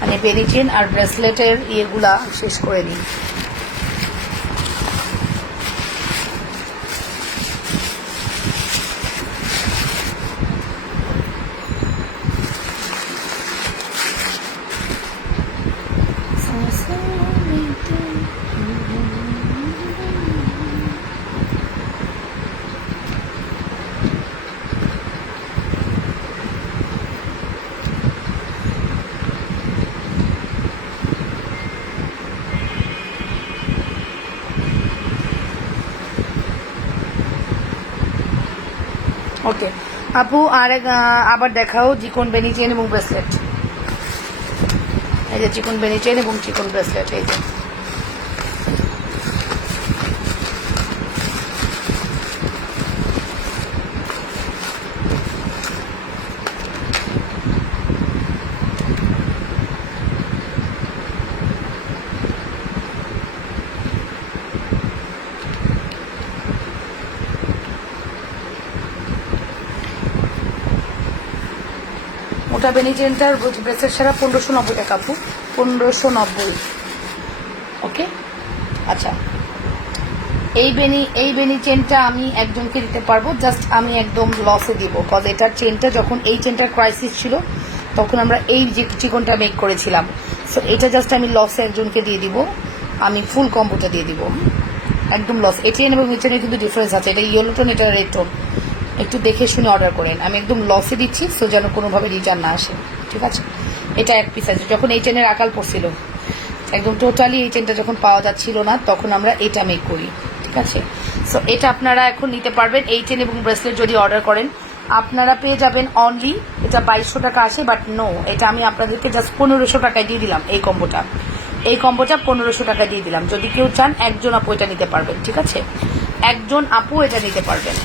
মানে বেনি চেন আর ব্রেসলেটের ইয়েগুলা শেষ করে নিই। ওকে আপু, আবার দেখাও চিকন বেনি চেন এবং ব্রেসলেট। এই যে চিকন বেনি চেন এবং চিকন ব্রেসলেট, এই যে ওটা বেনি চেনটার ব্রেসলেট সারা 1590 টাকা আপু, 1590। ওকে আচ্ছা, এই বেনি চেনটা আমি একজনকে দিতে পারবো, জাস্ট আমি একদম লসে দিব, কজ এটার চেনটা যখন এই চেনটার ক্রাইসিস ছিল তখন আমরা এই যে চিকনটা মেক করেছিলাম। সো এটা জাস্ট আমি লসে একজনকে দিয়ে দিব, আমি ফুল কম্বোটা দিয়ে দিব একদম লস। এই চেন এবং এই চেনের কিন্তু ডিফারেন্স আছে, এটা ইয়েলো টোন, এটা রেড টোন, একটু দেখে শুনে অর্ডার করেন। আমি একদম লসে দিচ্ছি, সো যেন কোনোভাবে রিটার্ন না আসে, ঠিক আছে। এটা এক পিস আছে, যখন এই চেনের আকাল পড়ছিল একদম টোটালি এই চেনটা যখন পাওয়া যাচ্ছিল না তখন আমরা এটা মেক করি, ঠিক আছে। সো এটা আপনারা এখন নিতে পারবেন, এই চেন এবং ব্রেসলেট যদি অর্ডার করেন আপনারা পেয়ে যাবেন অনলি, এটা 2200 টাকা আসে, বাট নো, এটা আমি আপনাদেরকে জাস্ট 1500 টাকায় দিয়ে দিলাম। এই কম্বোটা 1500 টাকা দিয়ে দিলাম। যদি কেউ চান একজন আপু এটা নিতে পারবেন, ঠিক আছে, একজন আপু এটা নিতে পারবেন।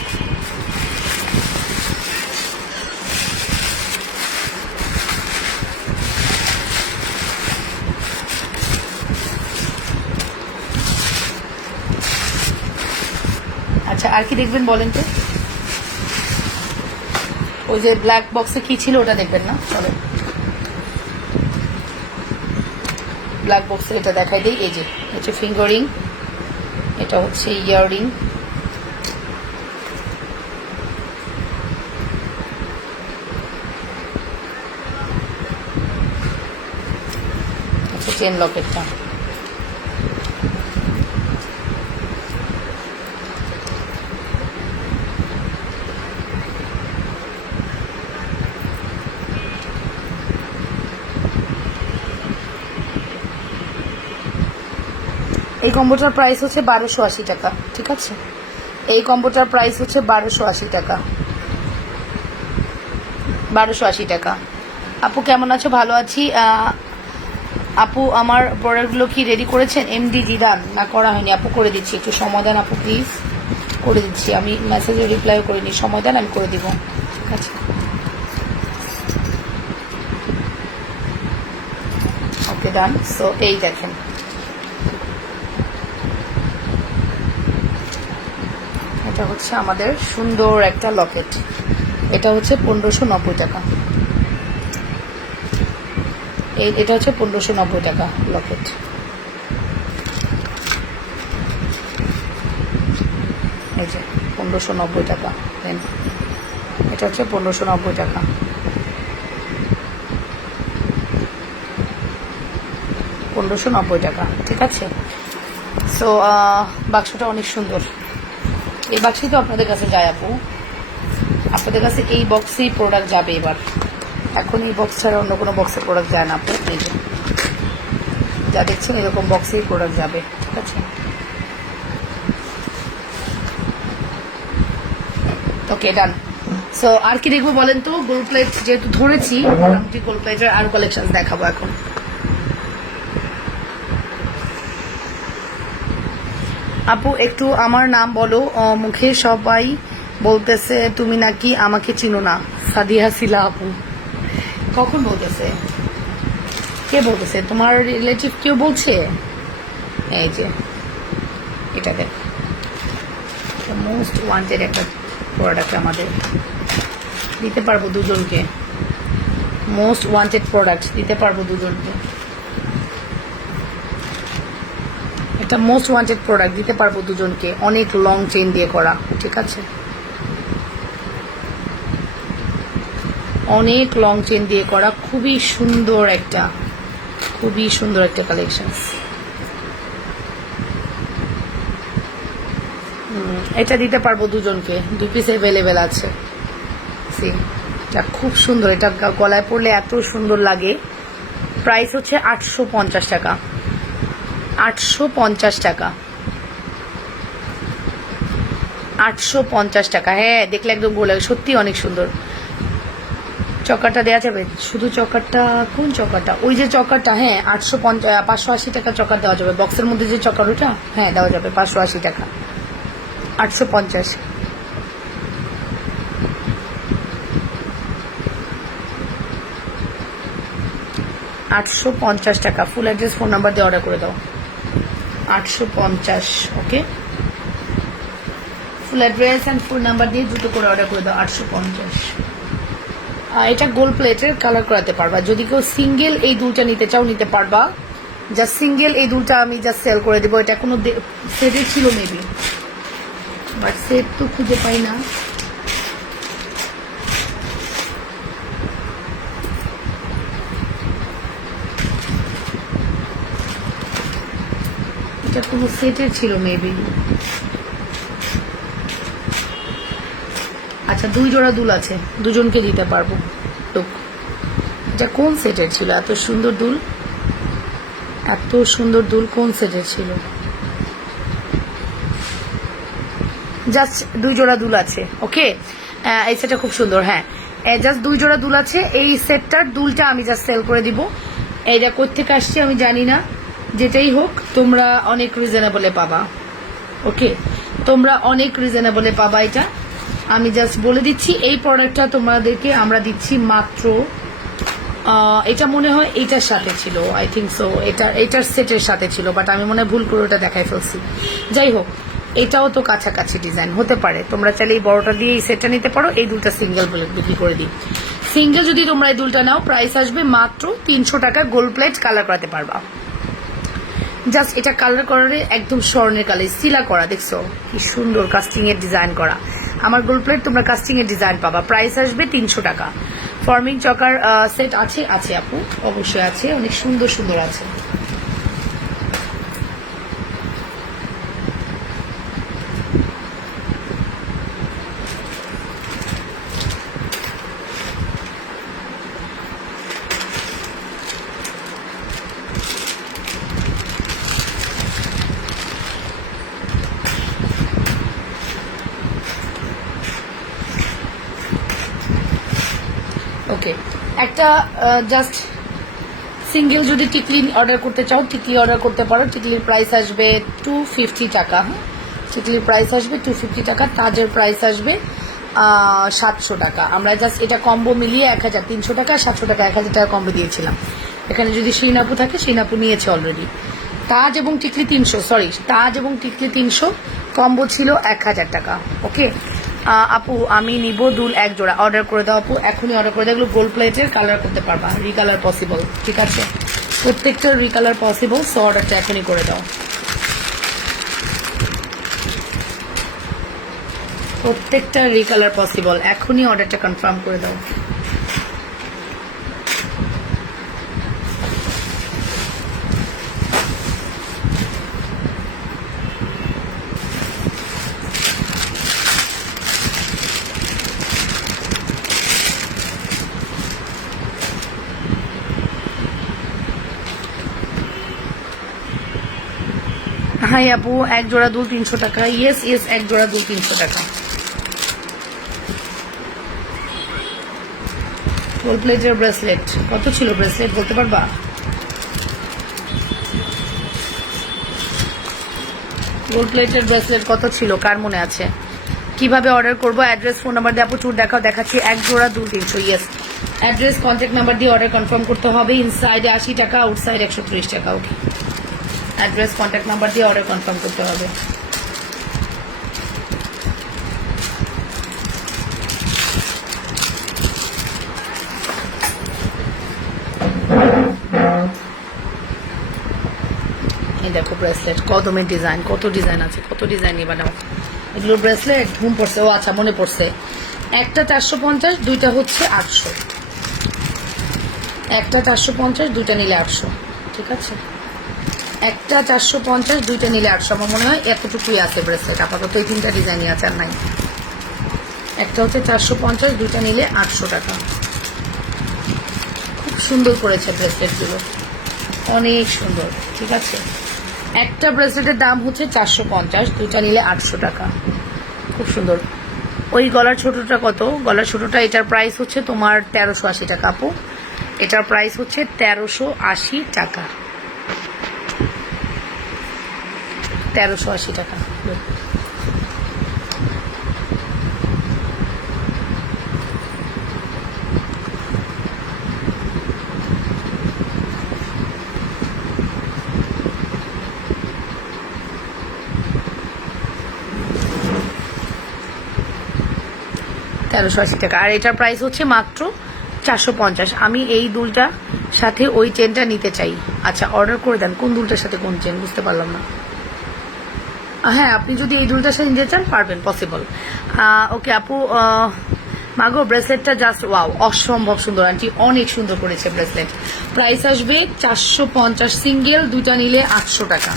আচ্ছা আর কি দেখবেন বলেন তো? ওই যে ব্ল্যাক বক্সে কি ছিল ওটা দেখবেন না? চলো ব্ল্যাক বক্সে এটা দেখাই দিই। এই যে হচ্ছে ফিঙ্গারিং, এটা হচ্ছে ইয়াররিং, হচ্ছে চেন লকেটটা। এই কম্বোটার প্রাইস হচ্ছে 1280 টাকা, ঠিক আছে। এই কম্বোটার প্রাইস হচ্ছে 1280 টাকা, 1280 টাকা। আপু কেমন আছো? ভালো আছি। আপু আমার প্রোডাক্টগুলো কি রেডি করেছেন? এমডি জিদান না করা হয়নি? আপু করে দিচ্ছি, একটু সময় দেন আপু প্লিজ, করে দিচ্ছি। আমি মেসেজে রিপ্লাইও করিনি, সময় দেন আমি করে দিব, ঠিক আছে। ওকে ডান। সো এই দেখেন, এটা হচ্ছে আমাদের সুন্দর একটা লকেট, এটা হচ্ছে 1590 টাকা, এটা হচ্ছে 1590 টাকা লকেট। এই যে 1590 টাকা, দেন এটা হচ্ছে 1590 টাকা। টাকা, ঠিক আছে। সো বাক্সটা অনেক সুন্দর, এই বাক্সই তো আপনাদের কাছে যায় আপু, আপনাদের কাছে এই বক্সেই প্রোডাক্ট যাবে এবার। এখন এই বক্স ছাড়া অন্য কোনো বক্সে প্রোডাক্ট যায় না আপু, এই যে যা দেখছেন এরকম বক্সেই প্রোডাক্ট যাবে, ঠিক আছে। ওকে ডান। সো আর কি দেখবো বলেন তো? গোল্ড প্লেট যেহেতু ধরেছি, মোটামুটি গোল্ড প্লেটের আরো কালেকশন দেখাবো এখন। আপু একটু আমার নাম বলো, মুখে সবাই বলতেছে তুমি নাকি আমাকে চিনো না। সাদিয়া সিলা আপু। কখন বলতেছে? কে বলতেছে? তোমার রিলেটিভ কেউ বলছে? এই যে এটা দেখ, মোস্ট ওয়ান্টেড একটা প্রোডাক্ট, আমাদের দিতে পারবো দুজনকে, মোস্ট ওয়ান্টেড প্রোডাক্ট দিতে পারবো দুজনকে, এটা মোস্ট ওয়ান্টেড প্রোডাক্ট দিতে পারবো দুজনকে, অনেক লং চেইন দিয়ে করা, ঠিক আছে, অনেক লং চেইন দিয়ে করা, খুবই সুন্দর একটা কালেকশন। এটা দিতে পারবো দুজনকে, 2 পিস অ্যাভেলেবেল আছে। এটা খুব সুন্দর, এটা গলায় পরলে এত সুন্দর লাগে। প্রাইস হচ্ছে 850 টাকা, 850 টাকা, 850 টাকা। হ্যাঁ দেখলে একদম গোল লাগে, সত্যি অনেক সুন্দর। চকারটা দেওয়া যাবে, শুধু চকারটা, কোন চকারটা? ওই যে চকারটা, হ্যাঁ 580 টাকা চকার দেওয়া যাবে। বক্সের মধ্যে যে চকার ওটা, হ্যাঁ দেওয়া যাবে 580 টাকা। 850। 850 টাকা। ফুল অ্যাড্রেস ফোন নাম্বার দিয়ে অর্ডার করে দাও। 850। Okay, full address and phone number দিয়ে দুটো করে অর্ডার করে দাও। 850। এটা গোল্ড প্লেটের, কালার করাতে পারবা। যদি কেউ সিঙ্গেল এই দুলটা নিতে চাও নিতে পারবা। জাস্ট সিঙ্গেল এই দুলটা আমি জাস্ট সেল করে দেবো। এটা কোনো সেটে ছিল মেবি, বাট সেট তো খুঁজে পাই না। এটা কোনো সেটের ছিল মেবি। আচ্ছা 2 জোড়া দুল আছে, দুজনকে দিতে পারবো। টুক, এটা কোন সেটের ছিল? এত সুন্দর দুল, এত সুন্দর দুল কোন সেটের ছিল? জাস্ট 2 জোড়া দুল আছে। ওকে, এই সেটটা খুব সুন্দর। হ্যাঁ জাস্ট 2 জোড়া দুল আছে। এই সেটটার দুলটা আমি জাস্ট সেল করে দিব। এইটা কোত্থেকে আসছে আমি জানি না, যেটাই হোক তোমরা অনেক রিজনেবলে পাবা। ওকে, তোমরা অনেক রিজনেবলে পাবা। এটা আমি জাস্ট বলে দিচ্ছি, এই প্রোডাক্টটা তোমাদেরকে আমরা দিচ্ছি মাত্র, এটা মনে হয় এইটার সাথে ছিল, আই থিঙ্ক সো, এটার সেটের সাথে ছিল, বাট আমি মনে হয় ভুল করে ওটা দেখাই ফেলছি। যাই হোক, এটাও তো কাছাকাছি ডিজাইন হতে পারে। তোমরা চাইলে এই বড়টা দিয়ে এই সেটটা নিতে পারো। এই দুলটা সিঙ্গেল বলে বিক্রি করে দিই। সিঙ্গেল যদি তোমরা এই দুলটা নাও, প্রাইস আসবে মাত্র 300 টাকা। গোল্ড প্লেট, কালার করাতে পারবা। জাস্ট এটা কালার করারে একদম স্বর্ণের কালার, সিলা করা, দেখছো কি সুন্দর কাস্টিং এর ডিজাইন করা। আমার গোল্ড প্লেট তোমরা কাস্টিং এর ডিজাইন পাবা। প্রাইস আসবে 300 টাকা। ফর্মিং চকার সেট আছে, আছে আপু, অবশ্যই আছে, অনেক সুন্দর সুন্দর আছে। ওকে, একটা জাস্ট সিঙ্গেল যদি টিকলি অর্ডার করতে চাও, টিকলি অর্ডার করতে পারো। টিকলির প্রাইস আসবে 250 টাকা। হ্যাঁ, টিকলির প্রাইস আসবে 250 টাকা। তাজের প্রাইস আসবে 700 টাকা। আমরা জাস্ট এটা কম্বো মিলিয়ে 1300 টাকা, 700 টাকা, 1000 টাকা কম্বো দিয়েছিলাম। এখানে যদি শ্রীনাপু থাকে, শ্রীনাপু নিয়েছে অলরেডি। তাজ এবং টিকলি 300, সরি, তাজ এবং টিকলি 300, কম্বো ছিল 1000 টাকা। ওকে আপু, আমি নিব দুল 1 জোড়া। অর্ডার করে দাও আপু, এখনই অর্ডার করে দাও। এগুলো গোল্ড প্লেটের, কালার করতে পারবা, রিকালার পসিবল। ঠিক আছে, প্রত্যেকটা রিকালার পসিবল। সো অর্ডারটা এখনই করে দাও। প্রত্যেকটা রিকালার পসিবল, এখনই অর্ডারটা কনফার্ম করে দাও। হাই আপু, 1 জোড়া দুল 300 টাকা। ইয়েস ইয়েস, 1 জোড়া দুল 300 টাকা। গোল্ড প্লেটের ব্রেসলেট কত ছিল? ব্রেসলেট বলতে পারবা? গোল্ড প্লেটের ব্রেসলেট কত ছিল, কার মনে আছে? কিভাবে অর্ডার করবো? অ্যাড্রেস, ফোন নাম্বার দিয়ে আপু চুর দেখাও, দেখাচ্ছি। 1 জোড়া দুল 300। ইয়েস, অ্যাড্রেস, কন্ট্যাক্ট নাম্বার দিয়ে অর্ডার কনফার্ম করতে হবে। ইনসাইডে 80 টাকা, আউটসাইড 130 টাকা। ওকে, অ্যাড্রেস, কন্ট্যাক্ট নাম্বার দিয়ে অর্ডার কনফার্ম করতে হবে। এই দেখো ব্রেসলেট, কদমের ডিজাইন, কত ডিজাইন আছে, কত ডিজাইন নিয়ে বানাও। এগুলো ব্রেসলেট ঘুম পড়ছে, ও আচ্ছা মনে পড়ছে। একটা 450, দুইটা হচ্ছে 800। একটা 450, দুইটা নিলে 800। ঠিক আছে, একটা 450, দুইটা নিলে 800। আমার মনে হয় এতটুকুই আছে ব্রেসলেট আপাতত, এই 3টা ডিজাইনই আছে, আর নাই। একটা হচ্ছে 450, দুইটা নিলে 800 টাকা। খুব সুন্দর করেছে ব্রেসলেটগুলো, অনেক সুন্দর। ঠিক আছে, একটা ব্রেসলেটের দাম হচ্ছে 450, দুইটা নিলে 800 টাকা। খুব সুন্দর। ওই গলার ছোটটা কত? গলার ছোটটা এটার প্রাইস হচ্ছে তোমার 1380 টাকা আপু। এটার প্রাইস হচ্ছে 1380 টাকা, 1380 টাকা। টাকা। আর এটার প্রাইস হচ্ছে মাত্র 450। আমি এই দুলটার সাথে ওই চেনটা নিতে চাই। আচ্ছা অর্ডার করে দেন। কোন দুলটার সাথে কোন চেন বুঝতে পারলাম না। হ্যাঁ আপনি যদি এই দুলটার সাথে নিতে চান পারবেন, পসিবল। ওকে আপু, মাগো ব্রেসলেটটা জাস্ট ওয়াও, অসম্ভব সুন্দর। আন্টি অনেক সুন্দর করেছে ব্রেসলেট। প্রাইস আসবে 450, সিঙ্গেল, দুইটা নিলে 800 টাকা।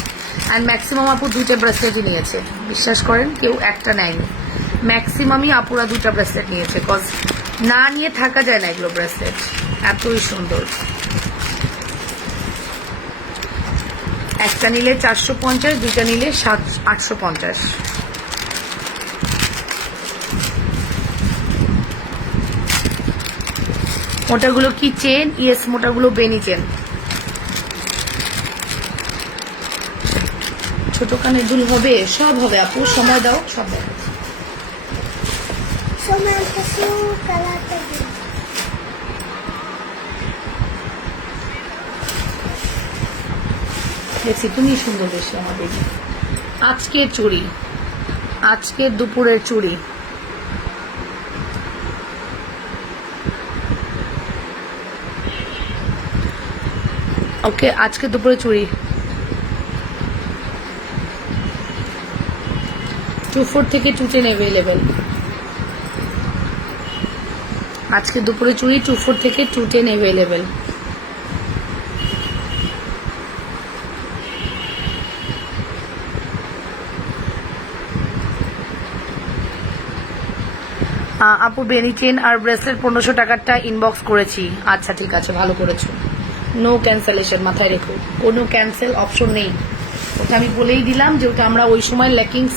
অ্যান্ড ম্যাক্সিমাম আপু দুইটা ব্রেসলেটই নিয়েছে, বিশ্বাস করেন কেউ একটা নেয়নি। ম্যাক্সিমামই আপুরা দুইটা ব্রেসলেট নিয়েছে, কজ না নিয়ে থাকা যায় না এগুলো ব্রেসলেট, এতই সুন্দর। একটা নিলে 450, দুইটা নিলে 850। মোটাগুলো কি চেন? ইয়েস, মোটাগুলো বেনি চেন। ছোট কানের দুল হবে, সব হবে আপু, সময় দাও, সব হবে। দেখছি তুমি সুন্দর বেশি আমাদের। আজকের চুড়ি, আজকের দুপুরের চুড়ি। ওকে আজকে দুপুরে চুড়ি 24 থেকে 210 অ্যাভেলেবেল। আজকে দুপুরে চুড়ি 24 থেকে 210 অ্যাভেলেবেল। আপু বেনি চেন আর ব্রেসলেট 1500 টাকারটা ইনবক্স করেছি। আচ্ছা ঠিক আছে, ভালো করেছো। নো ক্যান্সেলেশন, মাথায় রেখো, কোনো ক্যান্সেল অপশন নেই। ওটা আমি বলেই দিলাম যে ওটা আমরা ওই সময় লেকিংস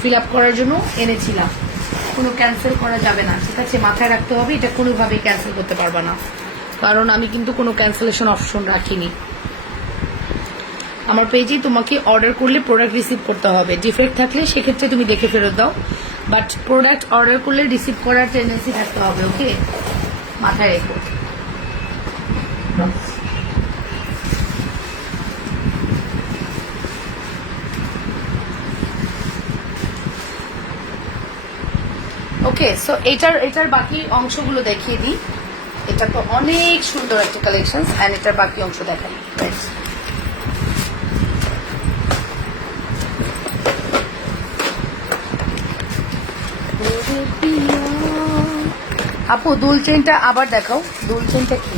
ফিল আপ করার জন্য এনেছিলাম। কোনো ক্যান্সেল করা যাবে না, ঠিক আছে, মাথায় রাখতে হবে। এটা কোনোভাবেই ক্যান্সেল করতে পারবা না, কারণ আমি কিন্তু কোনো ক্যান্সেলেশন অপশন রাখিনি। আমার পেজেই তোমাকে অর্ডার করলে প্রোডাক্ট রিসিভ করতে হবে। ডিফেক্ট থাকলে সেক্ষেত্রে তুমি দেখে ফেরত দাও, বাট প্রোডাক্ট অর্ডার করলে রিসিভ করার টেন্ডেন্সি থাকতে হবে। ওকে, মাথায় রেখো। ওকে, সো এটার বাকি অংশগুলো দেখিয়ে দিই। এটা তো অনেক সুন্দর একটা কালেকশন, এন্ড এটার বাকি অংশ দেখাই। আপু দুল চেনটা আবার দেখাও, দুল চেনটা কি?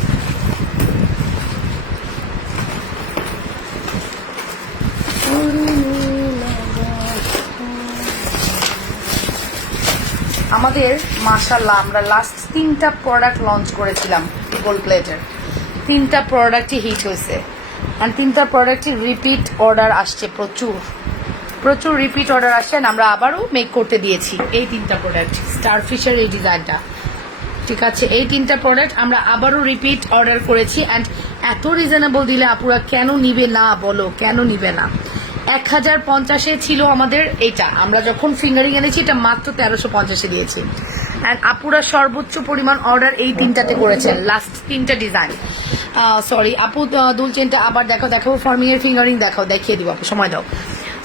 আমাদের মাশাআল্লাহ আমরা লাস্ট 3টা প্রোডাক্ট লঞ্চ করেছিলাম গোল্ড প্লেটের। 3টা প্রোডাক্টই হিট হয়েছে, আর 3টা প্রোডাক্টই রিপিট অর্ডার আসছে, প্রচুর রিপিট অর্ডার আসছে। আমরা আবারও মেক করতে দিয়েছি এই 3টা প্রোডাক্ট, স্টারফিশের এই ডিজাইনটা, ঠিক আছে। এই 3টা প্রোডাক্ট আমরা আবারও রিপিট অর্ডার করেছি, অ্যান্ড এত রিজনেবল দিলে আপুরা কেন নিবে না বলো, কেন নিবে না? 1050-এ ছিল আমাদের এইটা, আমরা যখন ফিঙ্গারিং এনেছি এটা মাত্র 1350-এ দিয়েছি। অ্যান্ড আপুরা সর্বোচ্চ পরিমাণ অর্ডার এই 3টাতে করেছেন, লাস্ট 3টা ডিজাইন। সরি আপু, দুল চেনটা আবার দেখাবো, ফর্মিং এর ফিঙ্গারিং দেখিয়ে দিব আপু, সময় দাও।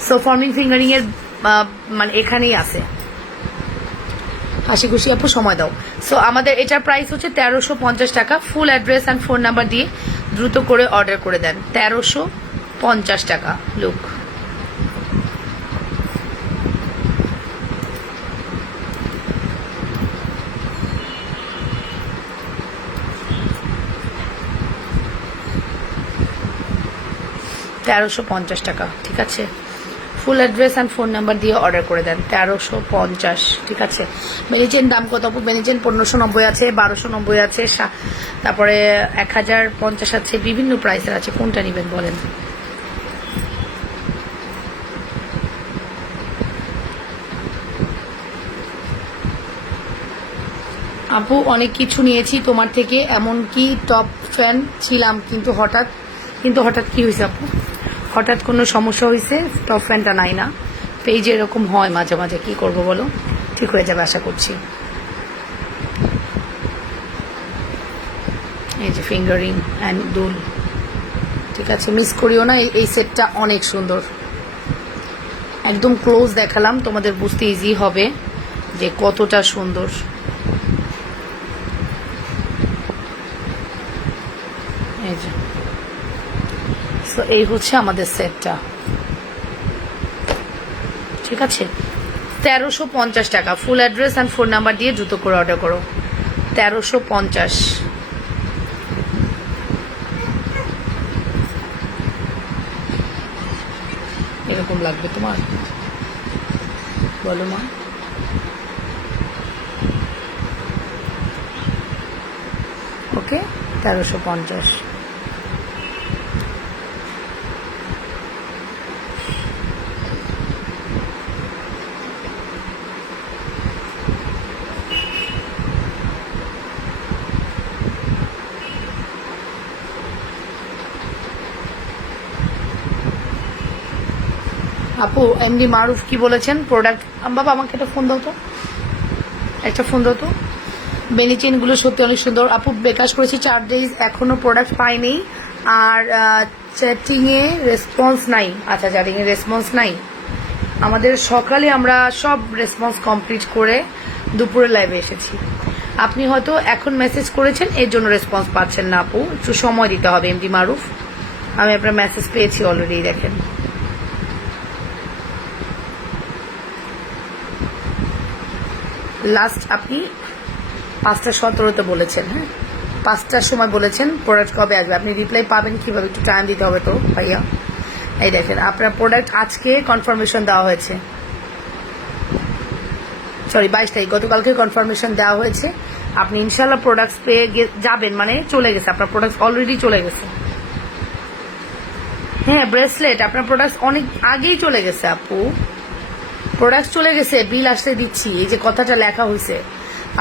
সো ফর্মিং ফিঙ্গারিং এর মানে এখানেই আছে, হাসি খুশি আপু, সময় দাও। সো আমাদের এটার প্রাইস হচ্ছে 1350 টাকা। Full address and phone number দিয়ে দ্রুত করে অর্ডার করে দেন। 1350 টাকা। লুক, $1350 টাকা, ঠিক আছে। ফুল অ্যাড্রেস অ্যান্ড ফোন নাম্বার দিয়ে অর্ডার করে দেন। 1350, ঠিক আছে। বেনিচেন দাম কত আপু? বেনিচেন 1590 আছে, 1290 আছে, তারপরে 1050 আছে, বিভিন্ন প্রাইসের আছে। কোনটা নেবেন বলেন? আপু অনেক কিছু নিয়েছি তোমার থেকে, এমনকি টপ ফ্যান ছিলাম, কিন্তু হঠাৎ কি হয়েছে আপু? হঠাৎ কোনো সমস্যা হয়েছে? টপ ফ্যানটা নাই না, পেজে এরকম হয় মাঝে মাঝে, কি করব বলো? ঠিক হয়ে যাবে আশা করছি। এই যে ফিঙ্গারিং অ্যান্ড দুল, ঠিক আছে, মিস করিও না। এই সেটটা অনেক সুন্দর, একদম ক্লোজ দেখালাম, তোমাদের বুঝতে ইজি হবে যে কতটা সুন্দর। এই যে, সো এই হচ্ছে আমাদের সেটটা, ঠিক আছে। 1350 টাকা, full address and phone number দিয়ে দ্রুত করে অর্ডার করো। 1350। এরকম লাগবে তোমার, বলো মা। ওকে, 1350। আপু এমডি মারুফ কি বলেছেন প্রোডাক্ট? বাবা আমাকে একটা ফোন দাও তো, একটা ফোন দাও তো। বেনি চেনগুলো সত্যি অনেক সুন্দর। আপু বিকাশ করেছি 4 ডেজ, এখনো প্রোডাক্ট পাইনি। আর চ্যাটিংয়ে রেসপন্স নাই। আচ্ছা, চ্যাটিংয়ে রেসপন্স নাই। আমাদের সকালে আমরা সব রেসপন্স কমপ্লিট করে দুপুরে লাইভে এসেছি। আপনি হয়তো এখন মেসেজ করেছেন, এর জন্য রেসপন্স পাচ্ছেন না আপু, একটু সময় দিতে হবে এমডি মারুফ। আমি আপনার মেসেজ পেয়েছি অলরেডি, দেখেন। লাস্ট আপনি 5:17 বলেছেন, হ্যাঁ 5টার সময় বলেছেন প্রোডাক্ট কবে আসবে। আপনি রিপ্লাই পাবেন কিভাবে? একটু টাইম দিতে হবে তো ভাইয়া। এই দেখেন আপনার প্রোডাক্ট আজকে কনফার্মেশন দেওয়া হয়েছে, সরি 22 তারিখ, গতকালকে কনফার্মেশন দেওয়া হয়েছে। আপনি ইনশাল্লাহ প্রোডাক্টস পেয়ে যাবেন, মানে চলে গেছে আপনার প্রোডাক্ট, অলরেডি চলে গেছে। হ্যাঁ ব্রেসলেট, আপনার প্রোডাক্ট অনেক আগেই চলে গেছে আপু, প্রোডাক্ট চলে গেছে, বিল আসতে দিচ্ছি, এই যে কথাটা লেখা হয়েছে,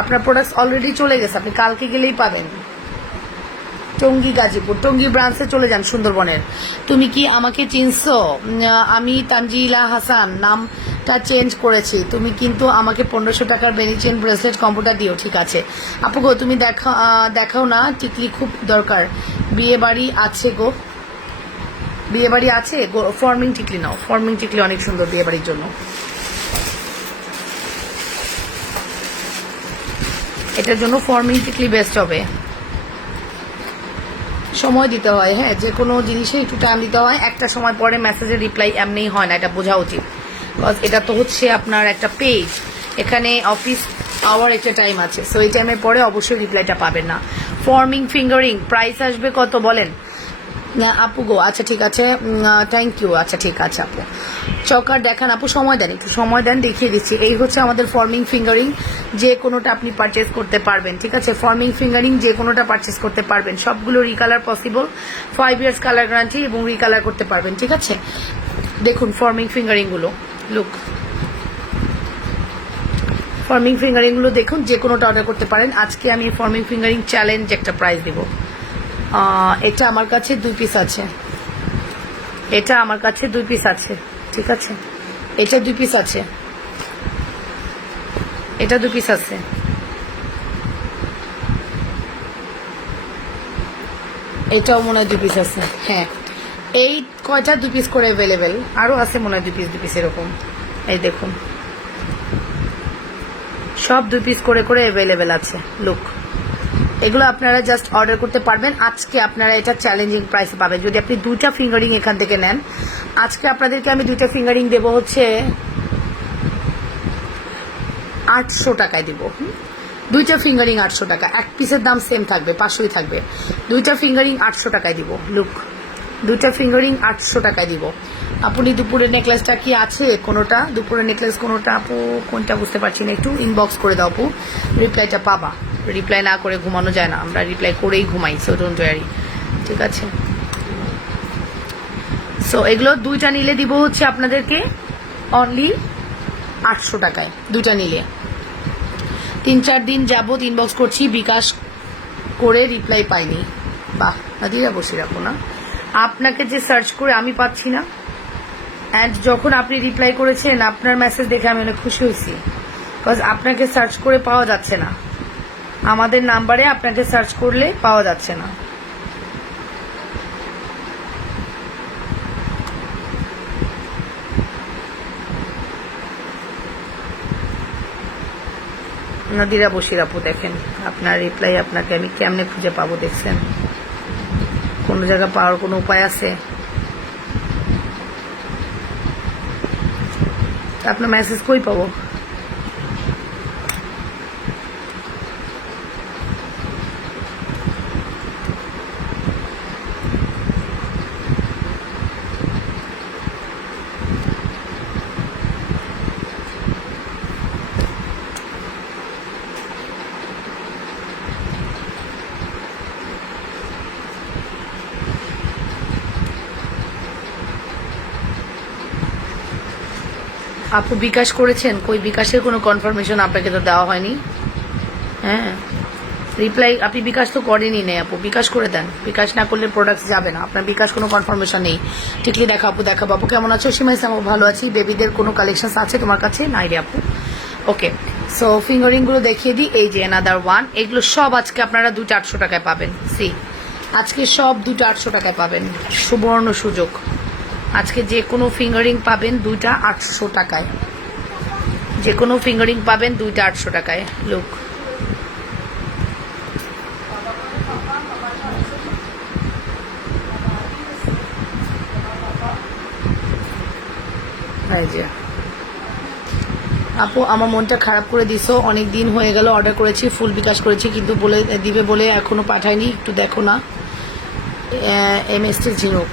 আপনার প্রোডাক্ট অলরেডি চলে গেছে, আপনি কালকে গেলেই পাবেন। টঙ্গী গাজীপুর, টঙ্গী ব্রাঞ্চে চলে যান সুন্দরবনের। তুমি কি আমাকে চিনছো? আমি তানজিলা হাসান, নামটা চেঞ্জ করেছি। তুমি কিন্তু আমাকে 1500 টাকার বেনিচেন ব্রেসলেট কম্বোটা দিও, ঠিক আছে আপু গো। তুমি দেখাও না, টিকলি খুব দরকার, বিয়ে বাড়ি আছে গো, বিয়ে বাড়ি আছে গো। ফর্মিং টিকলি নাও, ফর্মিং টিকলি অনেক সুন্দর বিয়ে বাড়ির জন্য। এটার জন্য ফর্মিং টিকলি বেস্ট হবে। সময় দিতে হয়, হ্যাঁ যে কোনো জিনিসে একটু টাইম দিতে হয়। একটা সময় পরে মেসেজের রিপ্লাই এমনিই হয় না, এটা বোঝা উচিত। বিকজ এটা তো হচ্ছে আপনার একটা পেজ, এখানে অফিস আওয়ার একটা টাইম আছে, সো এই টাইমের পরে অবশ্যই রিপ্লাইটা পাবেন না। ফর্মিং ফিঙ্গারিং প্রাইস আসবে কত বলেন? না আপু গো, আচ্ছা ঠিক আছে, থ্যাংক ইউ। আচ্ছা ঠিক আছে আপু, চকার দেখান আপু, সময় দেন, একটু সময় দেন, দেখিয়ে দিচ্ছি। এই হচ্ছে আমাদের ফর্মিং ফিঙ্গারিং, যে কোনোটা আপনি পারচেস করতে পারবেন, ঠিক আছে। ফর্মিং ফিঙ্গারিং যে কোনোটা পারচেস করতে পারবেন, সবগুলো recolour possible, 5 years colour guarantee এবং রিকালার করতে পারবেন, ঠিক আছে। দেখুন ফর্মিং ফিঙ্গারিংগুলো, লুক ফর্মিং ফিঙ্গারিংগুলো দেখুন, যে কোনোটা অর্ডার করতে পারেন। আজকে আমি ফর্মিং ফিঙ্গারিং চ্যালেঞ্জ একটা প্রাইস দেবো। এটা আমার কাছে 2 পিস আছে, এটা আমার কাছে 2 পিস আছে, ঠিক আছে। এটা 2 পিস আছে, এটা 2 পিস আছে, এটাও মনে হয় 2 পিস আছে, হ্যাঁ। এই কয়টা 2 পিস করে অ্যাভেলেবেল, আরও আছে মনে হয় 2 পিস এরকম। এই দেখুন সব 2 পিস করে করে অ্যাভেলেবেল আছে, লুক। এগুলো আপনারা জাস্ট অর্ডার করতে পারবেন। আজকে আপনারা এটা চ্যালেঞ্জিং প্রাইসে পাবেন যদি আপনি 2টা ফিঙ্গারিং এখান থেকে নেন। আজকে আপনাদেরকে আমি 2টা ফিঙ্গারিং দেবো হচ্ছে 800 টাকায় দেবো। 2টা ফিঙ্গারিং 800 টাকা, এক পিসের দাম সেম থাকবে, 500ই থাকবে। 2টা ফিঙ্গারিং 800 টাকায় দিব, লুক 2টা ফিঙ্গারিং 800 টাকায় দিব। আপনি দুপুরের নেকলেসটা কি আছে কোনোটা? দুপুরের নেকলেস কোনোটা আপু, কোনটা বুঝতে পারছি না, একটু ইনবক্স করে দাও আপু, রিপ্লাইটা পাবা। রিপ্লাই না করে ঘুমানো যায় না, আমরা রিপ্লাই করেই ঘুমাই, সো ডোন্ট ওয়ারি, ঠিক আছে। সো এগুলো 2টা নিলে দিব হচ্ছে আপনাদেরকে অনলি 800 টাকায়, 2টা নিলে। 3-4 দিন যাবত ইনবক্স করছি, বিকাশ করে রিপ্লাই পাইনি। বাহ, নাদিরা বসে রাখো না, আপনাকে যে সার্চ করে আমি পাচ্ছি না। অ্যান্ড যখন আপনি রিপ্লাই করেছেন আপনার মেসেজ দেখে আমি অনেক খুশি হয়েছি, বিকজ আপনাকে সার্চ করে পাওয়া যাচ্ছে না, আমাদের নাম্বারে আপনাকে সার্চ করলে পাওয়া যাচ্ছে না। নাদিরা বসির আপু দেখেন আপনার রিপ্লাই আপনাকে আমি কেমনে খুঁজে পাবো, দেখছেন কোনো জায়গা পাওয়ার কোনো উপায় আছে? আপনার মেসেজ কই পাবো? আপু বিকাশ করেছেন? কই বিকাশের কোনো কনফার্মেশন আপনাকে তো দেওয়া হয়নি। হ্যাঁ, রিপ্লাই আপনি বিকাশ তো করেনই নেই আপু, বিকাশ করে দেন। বিকাশ না করলে প্রোডাক্ট যাবে না, আপনার বিকাশ কোনো কনফার্মেশন নেই। ঠিকই দেখা আপু, দেখা বাবু কেমন আছো? সীমা ইসলাম ভালো আছি। বেবিদের কোনো কালেকশন আছে তোমার কাছে? নাই রে আপু। ওকে, সো ফিঙ্গারিং গুলো দেখিয়ে দিই। এই যে অ্যানাদার ওয়ান, এগুলো সব আজকে আপনারা 2টা 800 টাকায় পাবেন। সি আজকে সব 2টা 800 টাকায় পাবেন, সুবর্ণ সুযোগ। আজকে যে কোনো ফিঙ্গারিং পাবেন 2টা 800 টাকায়, যে কোনো ফিঙ্গারিং পাবেন 2টা 800 টাকায়। লুক, এই যে আপু আমার মনটা খারাপ করে দিছো, অনেক দিন হয়ে গেল অর্ডার করেছি, ফুল বিকাশ করেছি, কিন্তু বলে দিবে বলে এখনো পাঠায়নি। একটু দেখো না এমএসটি ঝিনুক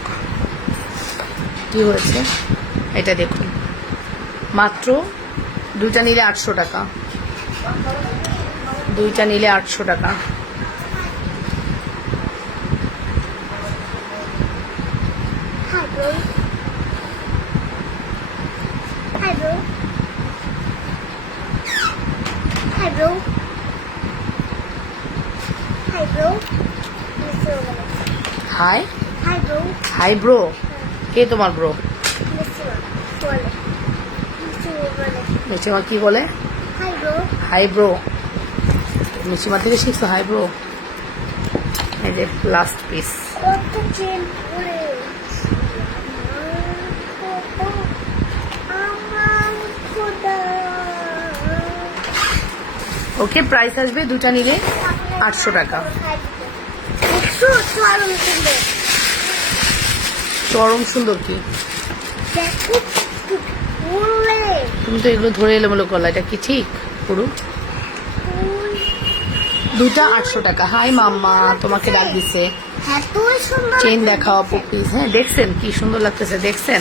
কি হয়েছে, এটা দেখুন। মাত্র 2টা নিলে 800 টাকা, 2টা নিলে 800 টাকা। হাই হাই ব্রো, কে তোমার ব্রো? মিষ্টিমা কি বলে? Hi bro. মিষ্টিমা থেকে শিখছো হাই ব্রো? এই যে লাস্ট পিস। ওকে, প্রাইস আসবে 2টা নিলে 800 টাকা। চরম সুন্দর। কি তুমি তো এগুলো ধরে এলোমেলো করলা, এটা কি ঠিক পুরো? 2টা 800 টাকা। হাই মাম্মা, তোমাকে ডাক দিছে। চেন দেখাও আপু প্লিজ। হ্যাঁ দেখছেন কি সুন্দর লাগতেছে, দেখছেন?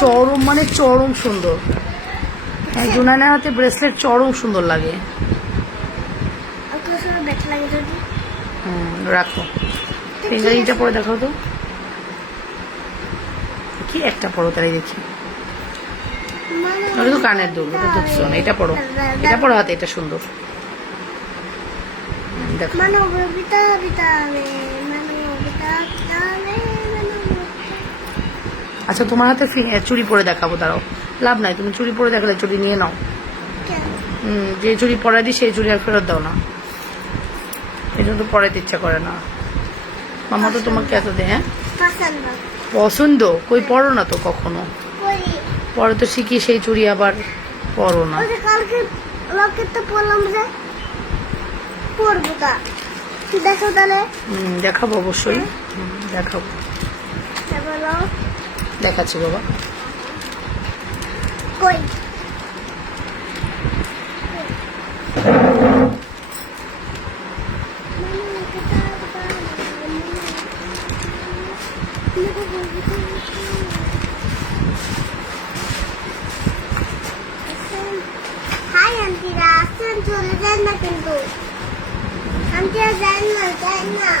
চরম মানে চরম সুন্দর। হ্যাঁ, জুনানের হাতে ব্রেসলেট চরম সুন্দর লাগে। রাখো, ফিঙ্গারিংটা পরে দেখাও তো, কি একটা পরো তাই দেখি। ওটা তো কানের দুল, ওটা তো শোন, এটা পরো, এটা পরো হাতে, এটা সুন্দর। দেখো আচ্ছা, তোমার হাতে চুড়ি পরে দেখাবো, দাঁড়াও। লাভ নাই, তুমি চুড়ি পরে দেখালে চুড়ি নিয়ে নাও। যে চুড়ি পরাই দিই সেই চুড়ি আর ফেরত দাও না, এই জন্য তো পরাইতে ইচ্ছা করে না। মামা তো তোমাকে এত দেয়। হ্যাঁ পছন্দ, কই পরো না তো কখনো, পরে তো শিখি সেই চুড়ি আবার পরো না। দেখাবো অবশ্যই, দেখাবো, দেখাচ্ছি বাবা। হাই আন্টিরা, আসছেন, চলে যান না কিন্তু। আন্টিরা যান না, যান না,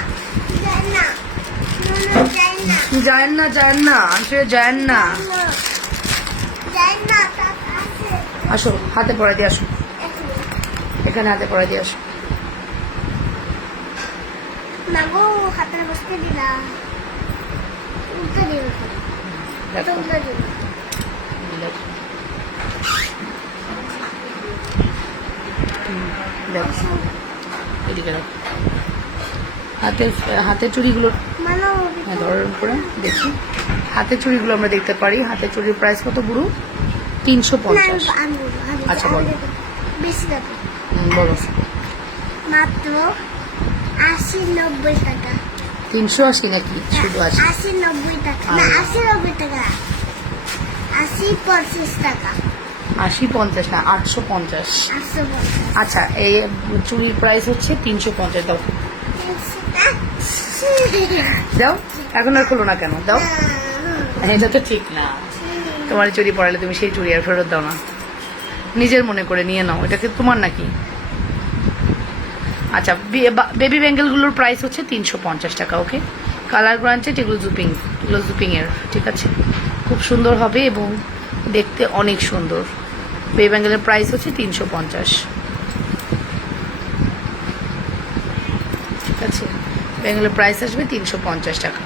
যান না, যান না, যান না, আন্টিরা যান না, যান না। আসো হাতে পড়াই দিয়ে আসো। এখানে হাতে পড়া দিয়ে আসো। মাগো হাতের বসতে দিলা উল্টো দিল দেখো উল্টো দিল দেখো এদিকে রাখো। হাতের চুড়িগুলো মানো হ্যাঁ ধরার উপরে দেখি। হাতের চুড়িগুলো আমরা দেখতে পারি। হাতের চুড়ির প্রাইস কত গুরু? 350। আচ্ছা, বলো। বেশি টাকা বলো। মাত্র 80-90 টাকা 380 নাকি শুধু 80? 80-90 টাকা না 80-90 টাকা 80-50 টাকা 80-50 না 850। 850 আচ্ছা, এই চুড়ির প্রাইস হচ্ছে 350। দাও দাও, এখন আর খোলো না কেন? দাও। এটা তো ঠিক না। তোমার চুড়ি পরালে তুমি সেই চুড়ি আর ফেরত দাও না, নিজের মনে করে নিয়ে নাও। এটা কি তোমার নাকি? আচ্ছা, বেবি ব্যাঙ্গেলগুলোর প্রাইস হচ্ছে 350 টাকা। ওকে, কালার গ্রান্টেড। এগুলো জুপিং এর, ঠিক আছে। খুব সুন্দর হবে এবং দেখতে অনেক সুন্দর। বেবি ব্যাঙ্গেলের প্রাইস হচ্ছে 350, ঠিক আছে। ব্যাঙ্গেলের প্রাইস আসবে 350 টাকা।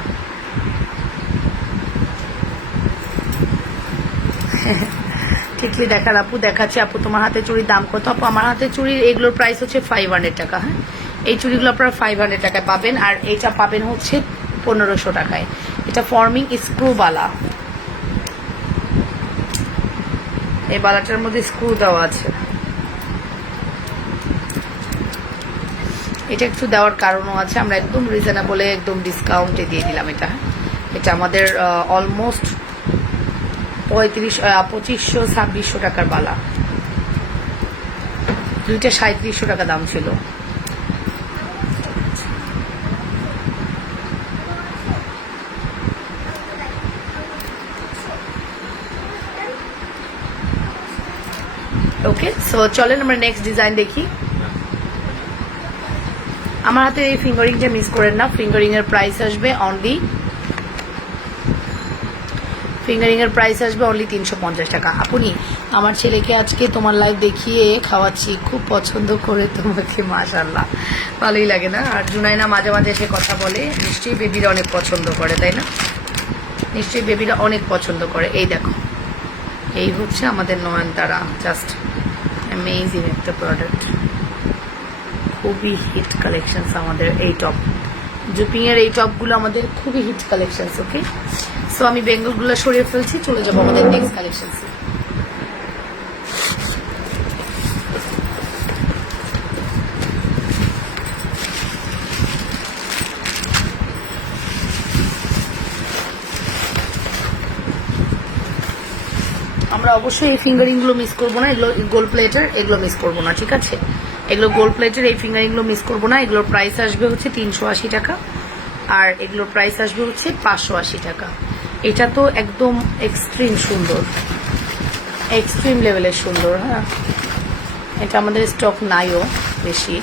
ঠিকই দেখার আপু দেখাচ্ছে। আপু তোমার হাতে চুড়ির দাম কত? আপু আমার হাতে চুড়ির এগুলোর প্রাইস হচ্ছে 500 টাকা। হ্যাঁ, এই চুড়িগুলো আপনারা 500 টাকায় পাবেন, আর এইটা পাবেন হচ্ছে 1500 টাকায়। এটা ফর্মিং স্ক্রু বালা। এই বালাটার মধ্যে স্ক্রু দেওয়া আছে। এটা একটু দেওয়ার কারণও আছে, আমরা একদম রিজনেবলে একদম ডিসকাউন্টে দিয়ে দিলাম এটা। এটা আমাদের অলমোস্ট 2500-2600 টাকার বালা। দুইটা 3700 টাকা দাম ছিল। ওকে, সো চলেন আমরা নেক্সট ডিজাইন দেখি। আমার হাতে এই ফিঙ্গারিংটা মিস করেন না। ফিঙ্গারিং এর প্রাইস আসবে অনলি 350 টাকা। আপনি আমার ছেলেকে আজকে তোমার লাইভ দেখিয়ে খাওয়াচ্ছি, খুব পছন্দ করে তোমাকে। মাশাআল্লাহ, ভালোই লাগে না? আর জুনাইনা মাঝে মাঝে এসে কথা বলে, নিশ্চয়ই বেবিরা অনেক পছন্দ করে, তাই না? নিশ্চয়ই বেবিরা অনেক পছন্দ করে। এই দেখো, এই হচ্ছে আমাদের নয়নতারা। জাস্ট অ্যামেজিং একটা প্রোডাক্ট, খুবই হিট কালেকশনস আমাদের এই টপ। জুপিং এর এই টপগুলো আমাদের খুবই হিট কালেকশনস। ওকে, সো আমি বেঙ্গলগুলো সরিয়ে ফেলছি, চলে যাবো আমাদের নেক্সট কালেকশনসে। আমরা অবশ্যই এই ফিঙ্গারিংগুলো মিস করবো না। এগুলো গোল্ড প্লেটের, এগুলো মিস করবো না, ঠিক আছে। এগুলো গোল্ড প্লেটের, এই ফিঙ্গারিংগুলো মিস করবো না। এগুলোর প্রাইস আসবে হচ্ছে 380 টাকা, আর এগুলোর প্রাইস আসবে হচ্ছে 580 টাকা। এটা তো একদম এক্সট্রিম সুন্দর, এক্সট্রিম লেভেলের সুন্দর। হ্যাঁ, এটা আমাদের স্টক নাইও বেশি,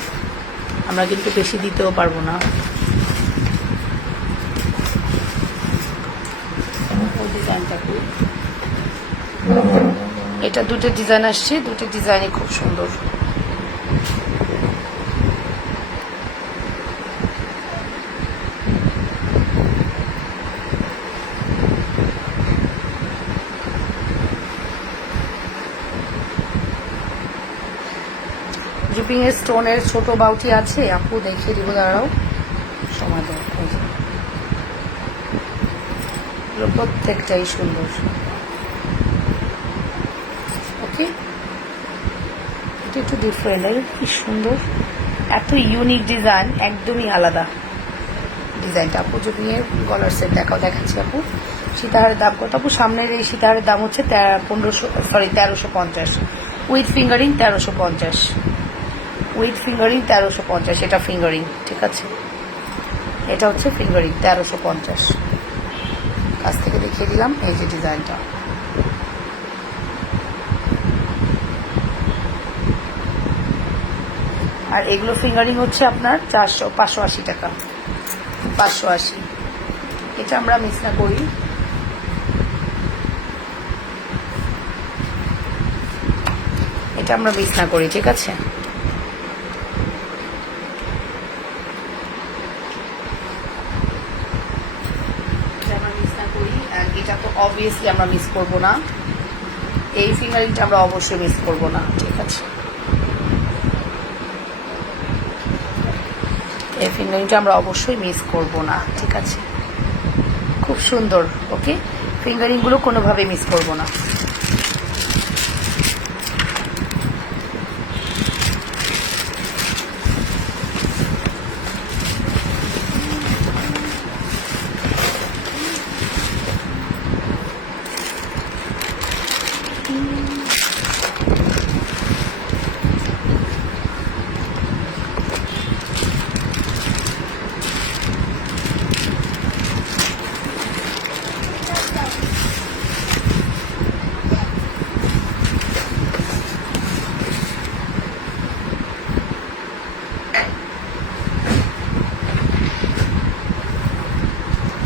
আমরা কিন্তু বেশি দিতেও পারবো না। ওই ডিজাইনটা কি? এটা দুটো ডিজাইন আসছে, দুটো ডিজাইনই খুব সুন্দর। জুপিং এর স্টোনের ছোট বাউটি আছে আপু, দেখিয়ে দিব, দাঁড়াও সময় দাও। প্রত্যেকটাই সুন্দর। ওকে, এটা একটু ডিফারেন্ট, কি সুন্দর, এত ইউনিক ডিজাইন, একদমই আলাদা ডিজাইনটা। আপু জুপিং এর গলার সেট দেখাচ্ছি আপু। সীতাহারের দাম কত আপু? সামনের এই সীতাহারের দাম হচ্ছে 1350, উইথ ফিঙ্গারিং 1350, উইথ ফিঙ্গারিং 1350। এটা ফিঙ্গারিং, ঠিক আছে। এটা হচ্ছে ফিঙ্গারিং 1350। কাছ থেকে দেখিয়ে দিলাম এই যে ডিজাইনটা। আর এগুলো ফিঙ্গারিং হচ্ছে আপনার 580 টাকা, 580। এটা আমরা মিস না করি। এটা আমরা মিস না করি, ঠিক আছে। এটা তো অবভিয়াসলি আমরা মিস করব না, এই ফিঙ্গারিংটা আমরা অবশ্যই মিস করব না। ঠিক আছে, এই ফিঙ্গারিংটা আমরা অবশ্যই মিস করব না। ঠিক আছে, খুব সুন্দর। ওকে, ফিঙ্গারিংগুলো কোনোভাবেই মিস করব না।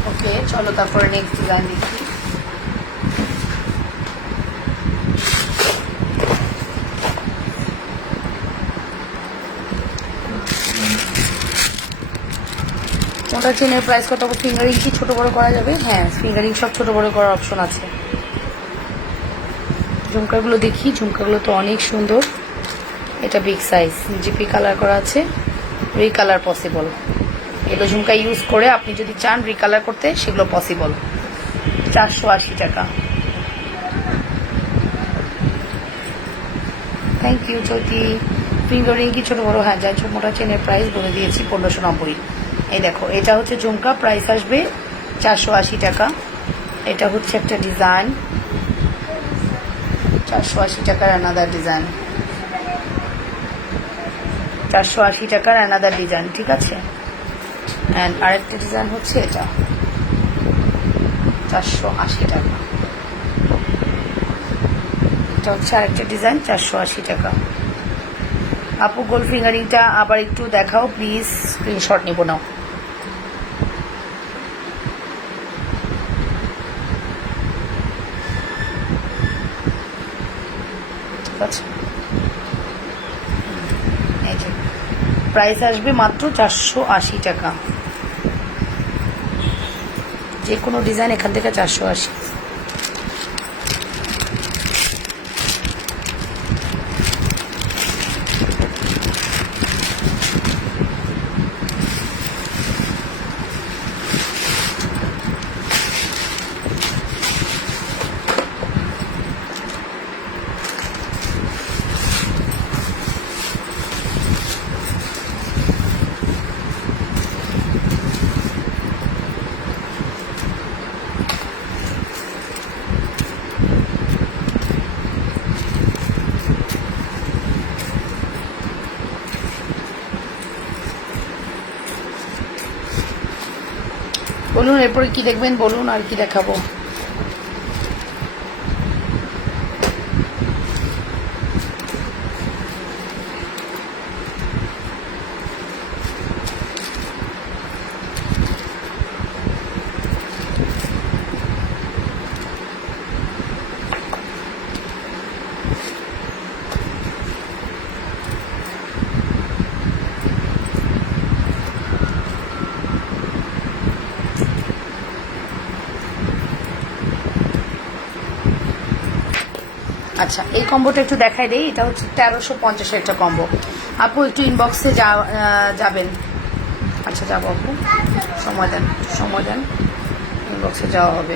ওকে, চলো তারপরে নেক্সট ডিজাইন দেখি। মোটা চেনের প্রাইস কত? ফিঙ্গারিং কি ছোট বড় করা যাবে? হ্যাঁ, ফিঙ্গারিং সব ছোট বড় করার অপশন আছে। ঝুমকাগুলো দেখি, ঝুমকাগুলো তো অনেক সুন্দর। এটা বিগ সাইজ, জিপি কালার করা আছে, রিকালার পসিবল। এগুলো ঝুমকা ইউজ করে আপনি যদি চান রিকালার করতে, সেগুলো পসিবল। 480 টাকা। Thank you Jyoti. ফিঙ্গারিং কি ছোট বড়? হ্যাঁ, যাই মোটা চেনের প্রাইস বলে দিয়েছি 1590। এই দেখো, এটা হচ্ছে ঝুমকা, প্রাইস আসবে 480 টাকা। এটা হচ্ছে একটা ডিজাইন, 480 টাকার অ্যানাদার ডিজাইন, 480 টাকার অ্যানাদার ডিজাইন। ঠিক আছে, অ্যান্ড আরেকটা ডিজাইন হচ্ছে এটা, 480 টাকা। এটা হচ্ছে আরেকটা ডিজাইন, 480 টাকা। আপু গোল্ড ফিঙ্গারিংটা আবার একটু দেখাও প্লিজ, স্ক্রিনশট নিব নাও। ঠিক আছে, এই যে প্রাইস আসবে মাত্র 480 টাকা। যে কোনো ডিজাইন এখান থেকে 480। বলুন এরপরে কি দেখবেন, বলুন আর কি দেখাবো। আচ্ছা, এই কম্বোটা একটু দেখাই দেই। এটা হচ্ছে 1350 একটা কম্বো। আপু একটু ইনবক্সে যাবেন। আচ্ছা, যাবো আপু, সময় দেন, সময় দেন, ইনবক্সে যাওয়া হবে,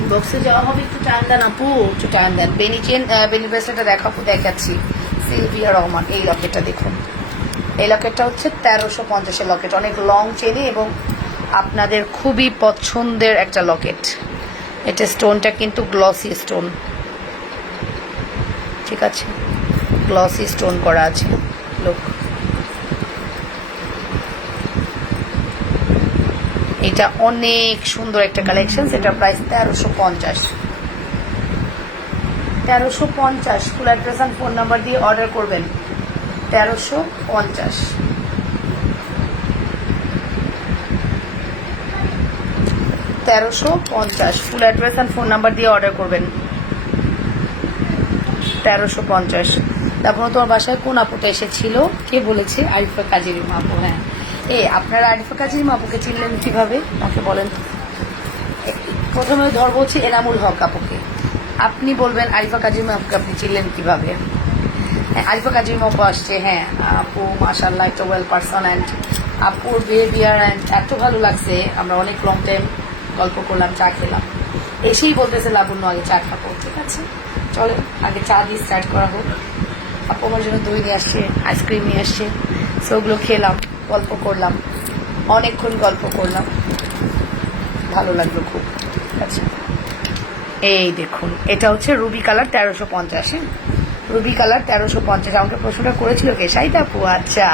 ইনবক্সে যাওয়া হবে। একটু টাইম দেন আপু, একটু টাইম দেন। বেনি ব্রেসলেটটা দেখাচ্ছি, সিলভিয়া রহমান। এই লকেটটা দেখুন, এই লকেটটা হচ্ছে 1350 লকেট, অনেক লং চেনে এবং আপনাদের খুবই পছন্দের একটা লকেট। এটা স্টোনটা কিন্তু গ্লসি স্টোন। ঠিক আছে, গ্লসি স্টোন করা আছে। লুক, এটা অনেক সুন্দর একটা কালেকশন। এটা প্রাইস 1350। 1350। ফুল অ্যাড্রেস আর ফোন নাম্বার দিয়ে অর্ডার করবেন। 1350। 1350 ফুল অ্যাড্রেস আর ফোন নাম্বার দিয়ে অর্ডার করবেন। 1350। তারপর তোমার বাসায় কোন আপুটা এসেছিল, কে বলেছে? আরিফা কাজের আপু। হ্যাঁ, আপনারা আরিফা কাজীর আপুকে চিনলেন কিভাবে আমাকে বলেন। প্রথমে ধরবো হচ্ছে এনামুল হক আপুকে। আপনি বলবেন আরিফা কাজীর আপুকে আপনি চিনলেন কিভাবে। হ্যাঁ, আরিফা কাজীর আপু আসছে। হ্যাঁ আপু মাশাআল্লাহ একটা ওয়েল পারসন অ্যান্ড আপুর বিহেভিয়ার অ্যান্ড এত ভালো লাগছে। আমরা অনেক লং টাইম গল্প করলাম, চা খেলাম, এসেই বলতেছে লাবণ্য আগে চা খাবো। ঠিক আছে চলো আগে চা দিয়ে স্টার্ট করা হোক। আপু আমার জন্য দই নিয়ে আসছে, আইসক্রিম নিয়ে আসছে, সো ওগুলো খেলাম, গল্প করলাম, অনেকক্ষণ গল্প করলাম, ভালো লাগলো খুব। ঠিক আছে এই দেখুন এটা হচ্ছে রুবি কালার 1350। হ্যাঁ রুবি কালার 1350। আমাকে প্রশ্নটা করেছিল কে? শাহিদ আপু। আচ্ছা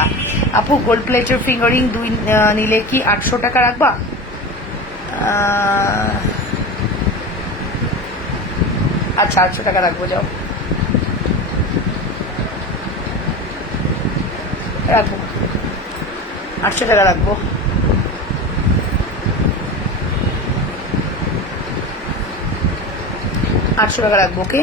আপু গোল্ড প্লেটের ফিঙ্গারিং 2 নিলে কি 800 টাকা রাখবা? আচ্ছা 800 টাকা রাখবো, যাও রাখবো, 800 টাকা রাখবো। আটশো টাকা রাখবো। ওকে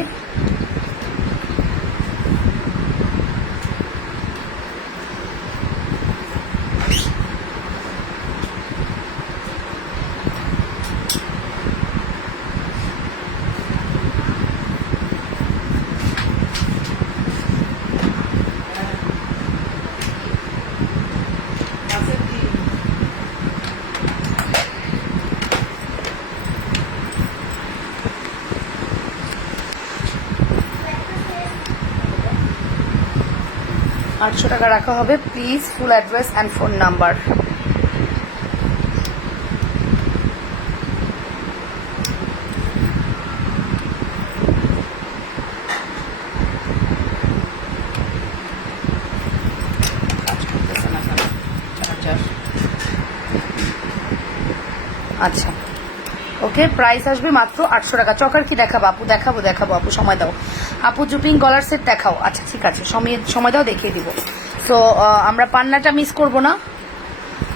আটশো টাকা রাখা হবে। Please full address and phone number. আচ্ছা ওকে প্রাইস আসবে মাত্র 800 টাকা। চকার কি দেখাবো আপু? দেখাবো দেখাবো আপু, সময় দাও আপু। জুপিং গলার সেট দেখাও। আচ্ছা ঠিক আছে সময় দাও, দেখিয়ে দিব। তো আমরা পান্নাটা মিস করব না,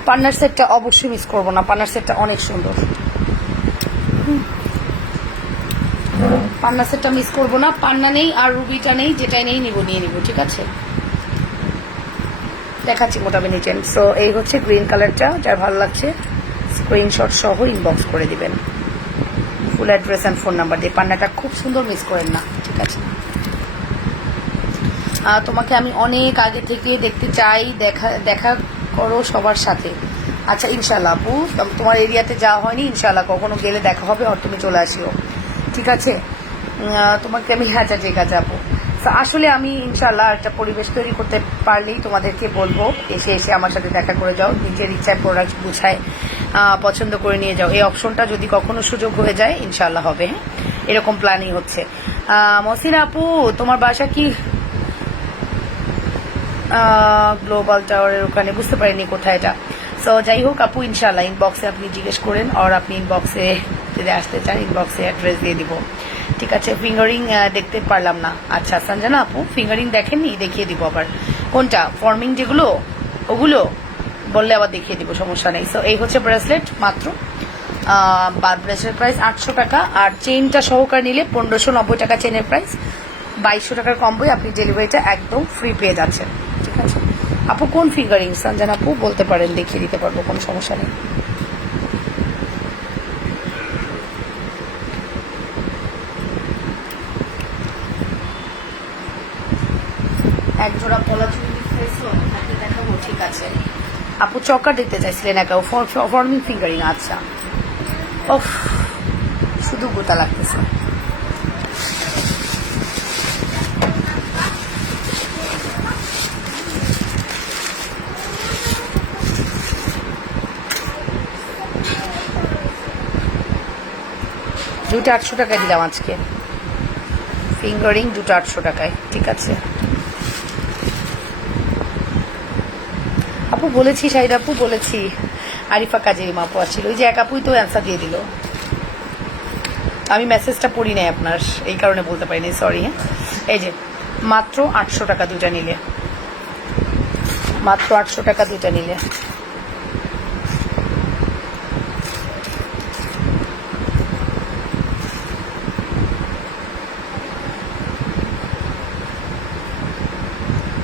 পান্নার সেটটা অবশ্যই মিস করব না। পান্নার সেটটা অনেক সুন্দর, পান্না সেটটা মিস করব না। পান্না নেই আর রুবিটা নেই, যেটাই নেই নিয়ে নিব। ঠিক আছে দেখাচ্ছি মোটামুটি নিচে। সো এই হচ্ছে গ্রিন কালারটা, যার ভালো লাগছে স্ক্রিনশট সহ ইনবক্স করে দিবেন ফুল অ্যাড্রেস অ্যান্ড ফোন নাম্বার দিয়ে। পান্নাটা খুব সুন্দর, মিস করেন না। ঠিক আছে তোমাকে আমি অনেক আগে থেকে দেখতে চাই, দেখা করো সবার সাথে। আচ্ছা ইনশাল্লাহ আপু, তোমার এরিয়াতে যাওয়া হয়নি, ইনশাল্লাহ কখনো গেলে দেখা হবে, আর তুমি চলে আসিও। ঠিক আছে তোমাকে আমি, আচ্ছা ঠিক আছে আপু। আসলে আমি ইনশাল্লাহ একটা পরিবেশ তৈরি করতে পারলেই তোমাদেরকে বলবো এসে আমার সাথে দেখা করে যাও, নিজের ইচ্ছায় প্রোডাক্ট গুছায় পছন্দ করে নিয়ে যাও। এই অপশনটা যদি কখনো সুযোগ হয়ে যায় ইনশাল্লাহ হবে। হ্যাঁ এরকম প্ল্যানিং হচ্ছে। মসিনা আপু তোমার বাসা কি গ্লোবাল টাওয়ারের ওখানে? বুঝতে পারিনি কোথায় এটা। সো যাই হোক আপু ইনশাল্লাহ ইনবক্সে আপনি জিজ্ঞেস করেন, আর আপনি ইনবক্সে যদি আসতে চান ইনবক্সে অ্যাড্রেস দিয়ে দিব। ঠিক আছে ফিঙ্গারিং দেখতে পারলাম না। আচ্ছা সঞ্জনা আপু ফিঙ্গারিং দেখেননি? দেখিয়ে দিব আবার। কোনটা ফর্মিং যেগুলো ওগুলো বললে আবার দেখিয়ে দিব, সমস্যা নেই। সো এই হচ্ছে ব্রেসলেট মাত্র ব্রেসলেট প্রাইস 800 টাকা, আর চেইনটা সহকারে নিলে 1590 টাকা চেনের প্রাইস। 2200 টাকার কম্বোয় আপনি ডেলিভারিটা একদম ফ্রি পেয়ে যাচ্ছেন। ঠিক আছে আপু কোন ফিঙ্গারিং সঞ্জনা আপু বলতে পারেন, দেখিয়ে দিতে পারবো, কোনো সমস্যা নেই। এক জোড়া পলা চুড়ি চাইছো, হাতে দেখাবো। ঠিক আছে আপু চকার দেখতে চাইছিলেন একা ফর্মিং ফিঙ্গারিং। আচ্ছা ওফ শুধু গোতা লাগতেছে। দুটো 800 টাকায় দিলাম আজকে ফিঙ্গারিং, দুটো 800 টাকায়। ঠিক আছে আপু বলেছি, শাহিদ আপু বলেছি, আরিফা কাজের আপু আসছিল, ওই যে এক আপুই তো অ্যান্সার দিয়ে দিল। আমি মেসেজটা পড়ি নাই আপনার, এই কারণে বলতে পারিনি, সরি। হ্যাঁ এই যে মাত্র 800 টাকা দুটা নিলে, মাত্র 800 টাকা দুটা নিলে।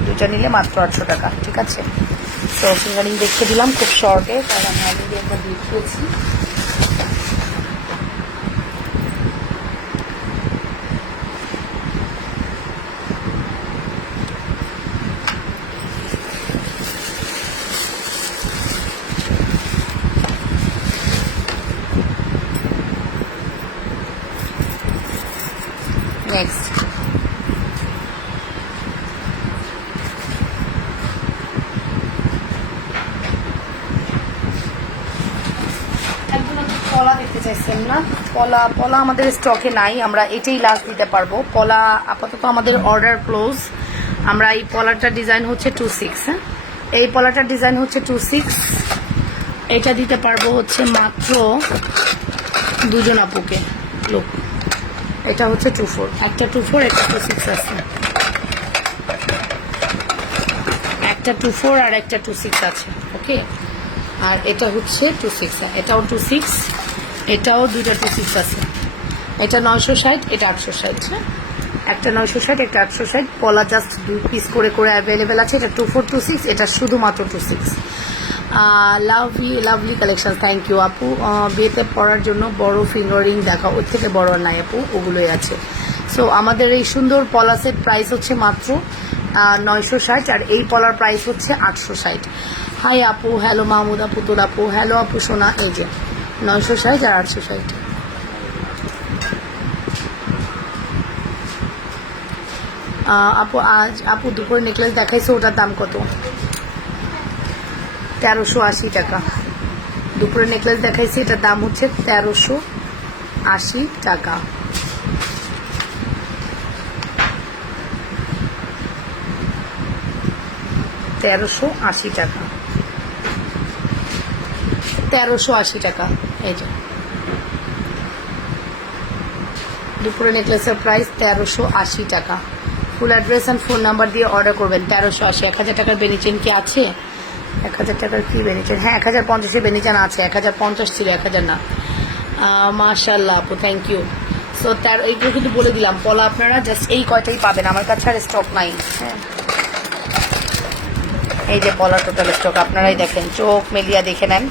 দুটা নিলে মাত্র 800 টাকা। ঠিক আছে সো ফিঙ্গারিং দেখতে দিলাম খুব শর্টে, কারণ আমি অলরেডি একবার দেখিয়েছি। নেক্সট পলা দেখতে চাইছেন না? পলা পলা আমাদের স্টকে নাই, আমরা এটাই লাস্ট দিতে পারবো। পলা আপাতত আমাদের অর্ডার ক্লোজ। আমরা এই পলাটার ডিজাইন হচ্ছে 26, হ্যাঁ এই পলাটার ডিজাইন হচ্ছে 26। এটা দিতে পারবো হচ্ছে মাত্র দুজন আপুকে। লোক এটা হচ্ছে 24, একটা 24 একটা 26 আছে, একটা 24 আর একটা 26 আছে। ওকে, আর এটা হচ্ছে 26, এটাও 26, এটাও দুইটা 26 আছে। এটা 960, এটা 860, হ্যাঁ একটা 960 একটা 860। পলা জাস্ট 2 পিস করে করে অ্যাভেলেবেল আছে। এটা 24, 26, এটা শুধুমাত্র 26। লাভলি কালেকশন, থ্যাংক ইউ আপু। বিয়েতে পরার জন্য বড় ফিঙ্গারিং দেখা, ওর থেকে বড় নাই আপু, ওগুলোই আছে। সো আমাদের এই সুন্দর পলা সেট প্রাইস হচ্ছে মাত্র 960, আর এই পলার প্রাইস হচ্ছে 860। হাই আপু, হ্যালো মাহমুদা পুতুল আপু, হ্যালো আপু সোনা। এই যে 960 আর 860। আপু আজ আপু দুপুরে নেকলেস দেখাইছে, ওটার দাম কত? 1380 টাকা। দুপুরে নেকলেস দেখাইছি, এটার দাম হচ্ছে 1380 টাকা। $1380 টাকা, 1380 টাকা। এই যে দুপুরে নেকলেসের প্রাইস 1380 টাকা। Full address and phone number দিয়ে অর্ডার করবেন। 1380। 1000 টাকার বেনিচেন কি আছে? 1000 টাকার কি বেনিচেন? হ্যাঁ 1050 বেনিচেন আছে, 1050 ছিল, 1000 না। মাশাআল্লাহ আপু, থ্যাংক ইউ। সো তার এইগুলো কিন্তু বলে দিলাম, পলা আপনারা জাস্ট এই কয়টাই পাবেন, আমার কাছে আর স্টক নাই। হ্যাঁ এই যে পলার টোটাল স্টক, আপনারাই দেখেন, চোখ মেলিয়া দেখে নেন।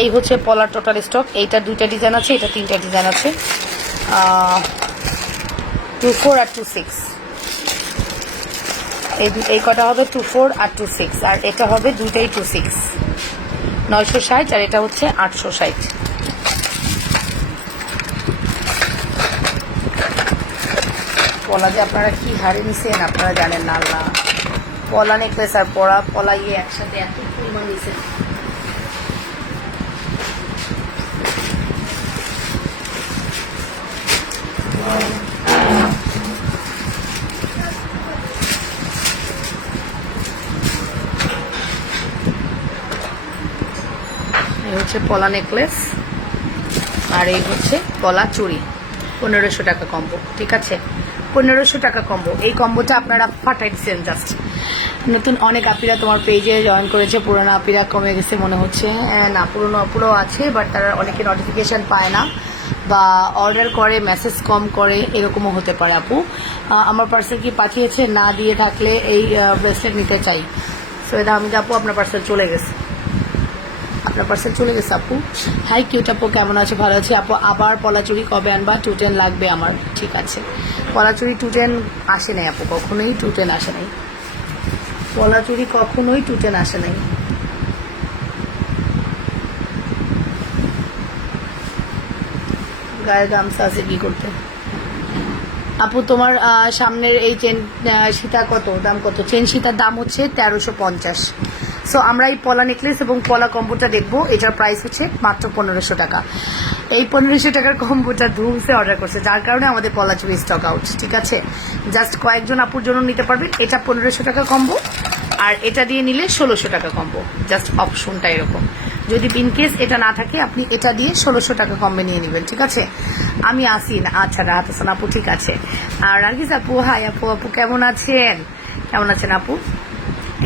এই হচ্ছে পলার টোটাল স্টক। এইটা 2টা ডিজাইন আছে, এটা 3টা ডিজাইন আছে, 24 আর 26। এই কটা হবে 24 আর 26, আর এটা হবে দুইটাই 26, 960, আর এটা হচ্ছে 860। পলা যে আপনারা কি হারে নিছেন আপনারা জানেন না। আল্লাহ, পলা নেকলেস আর পলা ইয়ে একসাথে এত পরিমাণ নিছেন। এই হচ্ছে পলা নেকলেস, আর এই হচ্ছে পলা চুড়ি। 1500 টাকা কম্বো, ঠিক আছে? 1500 টাকা কম্বো। এই কম্বোটা আপনারা ফাটাই দিচ্ছেন জাস্ট। নতুন অনেক আপিরা তোমার পেজে জয়েন করেছে, পুরোনো আপিরা কমে গেছে মনে হচ্ছে। না, পুরোনো আপুরাও আছে, বাট তারা অনেকে নোটিফিকেশান পায় না বা অর্ডার করে মেসেজ কম করে, এরকমও হতে পারে। আপু আমার পার্সেল কি পাঠিয়েছে? না দিয়ে থাকলে এই ব্রেসলেট নিতে চাই। সো এটা আমি আপু আপনার পার্সেল চলে গেছে, আপনার পার্সেল চলে গেছে আপু। হাই কিউট আপু, কেমন আছে? ভালো আছি আপু। আবার পলাচুরি কবে আনবা? 210 লাগবে আমার। ঠিক আছে, পলাচুরি 210 আসে নাই আপু, কখনোই 210 আসে নাই। পলাচুরি কখনোই 210 আসে নাই। গায়ের গামছা আছে কি করতে? আপু তোমার সামনের এই চেন সীতা কত দাম? কত চেন সীতার দাম হচ্ছে 1350। সো আমরা এই পলা নেকলেস এবং পলা কম্বোটা দেখবো, এটার প্রাইস হচ্ছে মাত্র 1500 টাকা। এই 1500 টাকার কম্বোটা ধুমসে অর্ডার করছে, যার কারণে আমাদের পলা চুরি স্টক আউট। ঠিক আছে, জাস্ট কয়েকজন আপুর জন্য নিতে পারবেন। এটা 1500 টাকা কম্বো, আর এটা দিয়ে নিলে 1600 টাকা কম্বো। জাস্ট অপশনটা এরকম। যদি ইনকেস এটা না থাকে, আপনি এটা দিয়ে 1600 টাকা কমবে নিয়ে নেবেন। ঠিক আছে, আমি আসি না। আচ্ছা রাহাত হাসান আপু, ঠিক আছে। আর নার্গিস আপু, হাই আপু। আপু কেমন আছেন? কেমন আছেন আপু?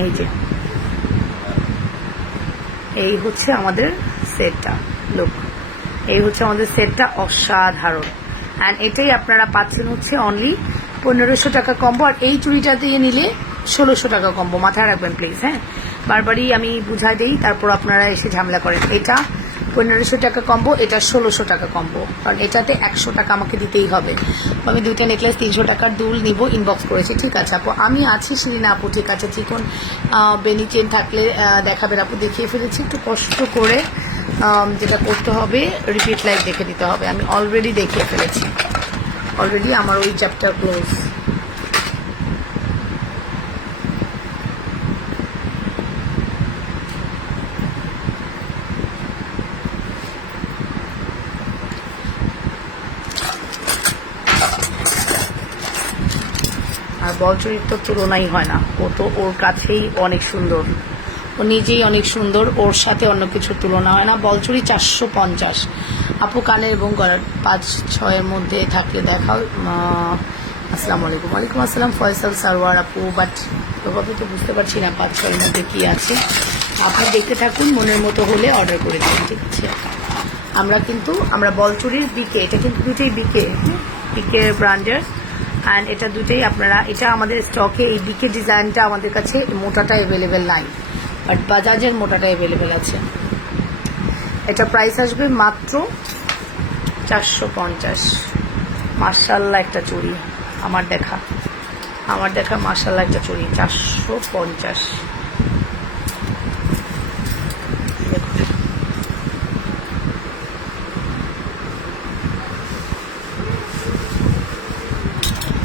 এই যে এই হচ্ছে আমাদের সেটটা, লুক, এই হচ্ছে আমাদের সেটটা, অসাধারণ। অ্যান্ড এটাই আপনারা পাচ্ছেন হচ্ছে অনলি 1500 টাকা কম্বো। আর এই চুড়িটা দিয়ে নিলে 1600 টাকা কম্বো, মাথায় রাখবেন প্লিজ। হ্যাঁ, বারবারই আমি বুঝাই দিই, তারপর আপনারা এসে ঝামেলা করেন। এটা 1500 টাকা কম্বো, এটা 1600 টাকা কম্বো, কারণ এটাতে 100 টাকা আমাকে দিতেই হবে। আমি 2টা নেকলেস 300 টাকার দুল নিব, ইনবক্স করেছি। ঠিক আছে আপু, আমি আছি শিরিনা আপু। ঠিক আছে, চিকন বেনি চেন থাকলে দেখাবেন আপু, দেখিয়ে ফেলেছি। একটু কষ্ট করে যেটা করতে হবে, রিপিট লাইভ দেখে দিতে হবে। আমি অলরেডি দেখিয়ে ফেলেছি, অলরেডি আমার ওই চ্যাপ্টার ক্লোজ। আর বলচুরির তো তুলনাই হয় না, ও তো ওর কাছেই অনেক সুন্দর, ও নিজেই অনেক সুন্দর, ওর সাথে অন্য কিছুর তুলনা হয় না। বলচুরি 450 আপু, কানের এবং গলার 5-6 মধ্যে থাকলে দেখাও। আসসালামু আলাইকুম। ওয়ালাইকুম আসসালাম ফয়সাল সারওয়ার আপু, বাট ওভাবে তো বুঝতে পারছি না 5-6 মধ্যে কী আছে। আপনি দেখতে থাকুন, মনের মতো হলে অর্ডার করে দিন। ঠিক আছে, আমরা বলচুরির বিকে, এটা কিন্তু দুটোই বিকে, বিকে ব্র্যান্ডের, অ্যান্ড এটা দুটোই আপনারা, এটা আমাদের স্টকে এই বিকে ডিজাইনটা আমাদের কাছে মোটাটা অ্যাভেলেবেল নাই, বাট বাজাজের মোটাটা অ্যাভেলেবেল আছে। এটা প্রাইস আসবে মাত্র 450। মার্শাল্লাহ একটা চুড়ি, আমার দেখা মার্শাল্লাহ একটা চুড়ি 450।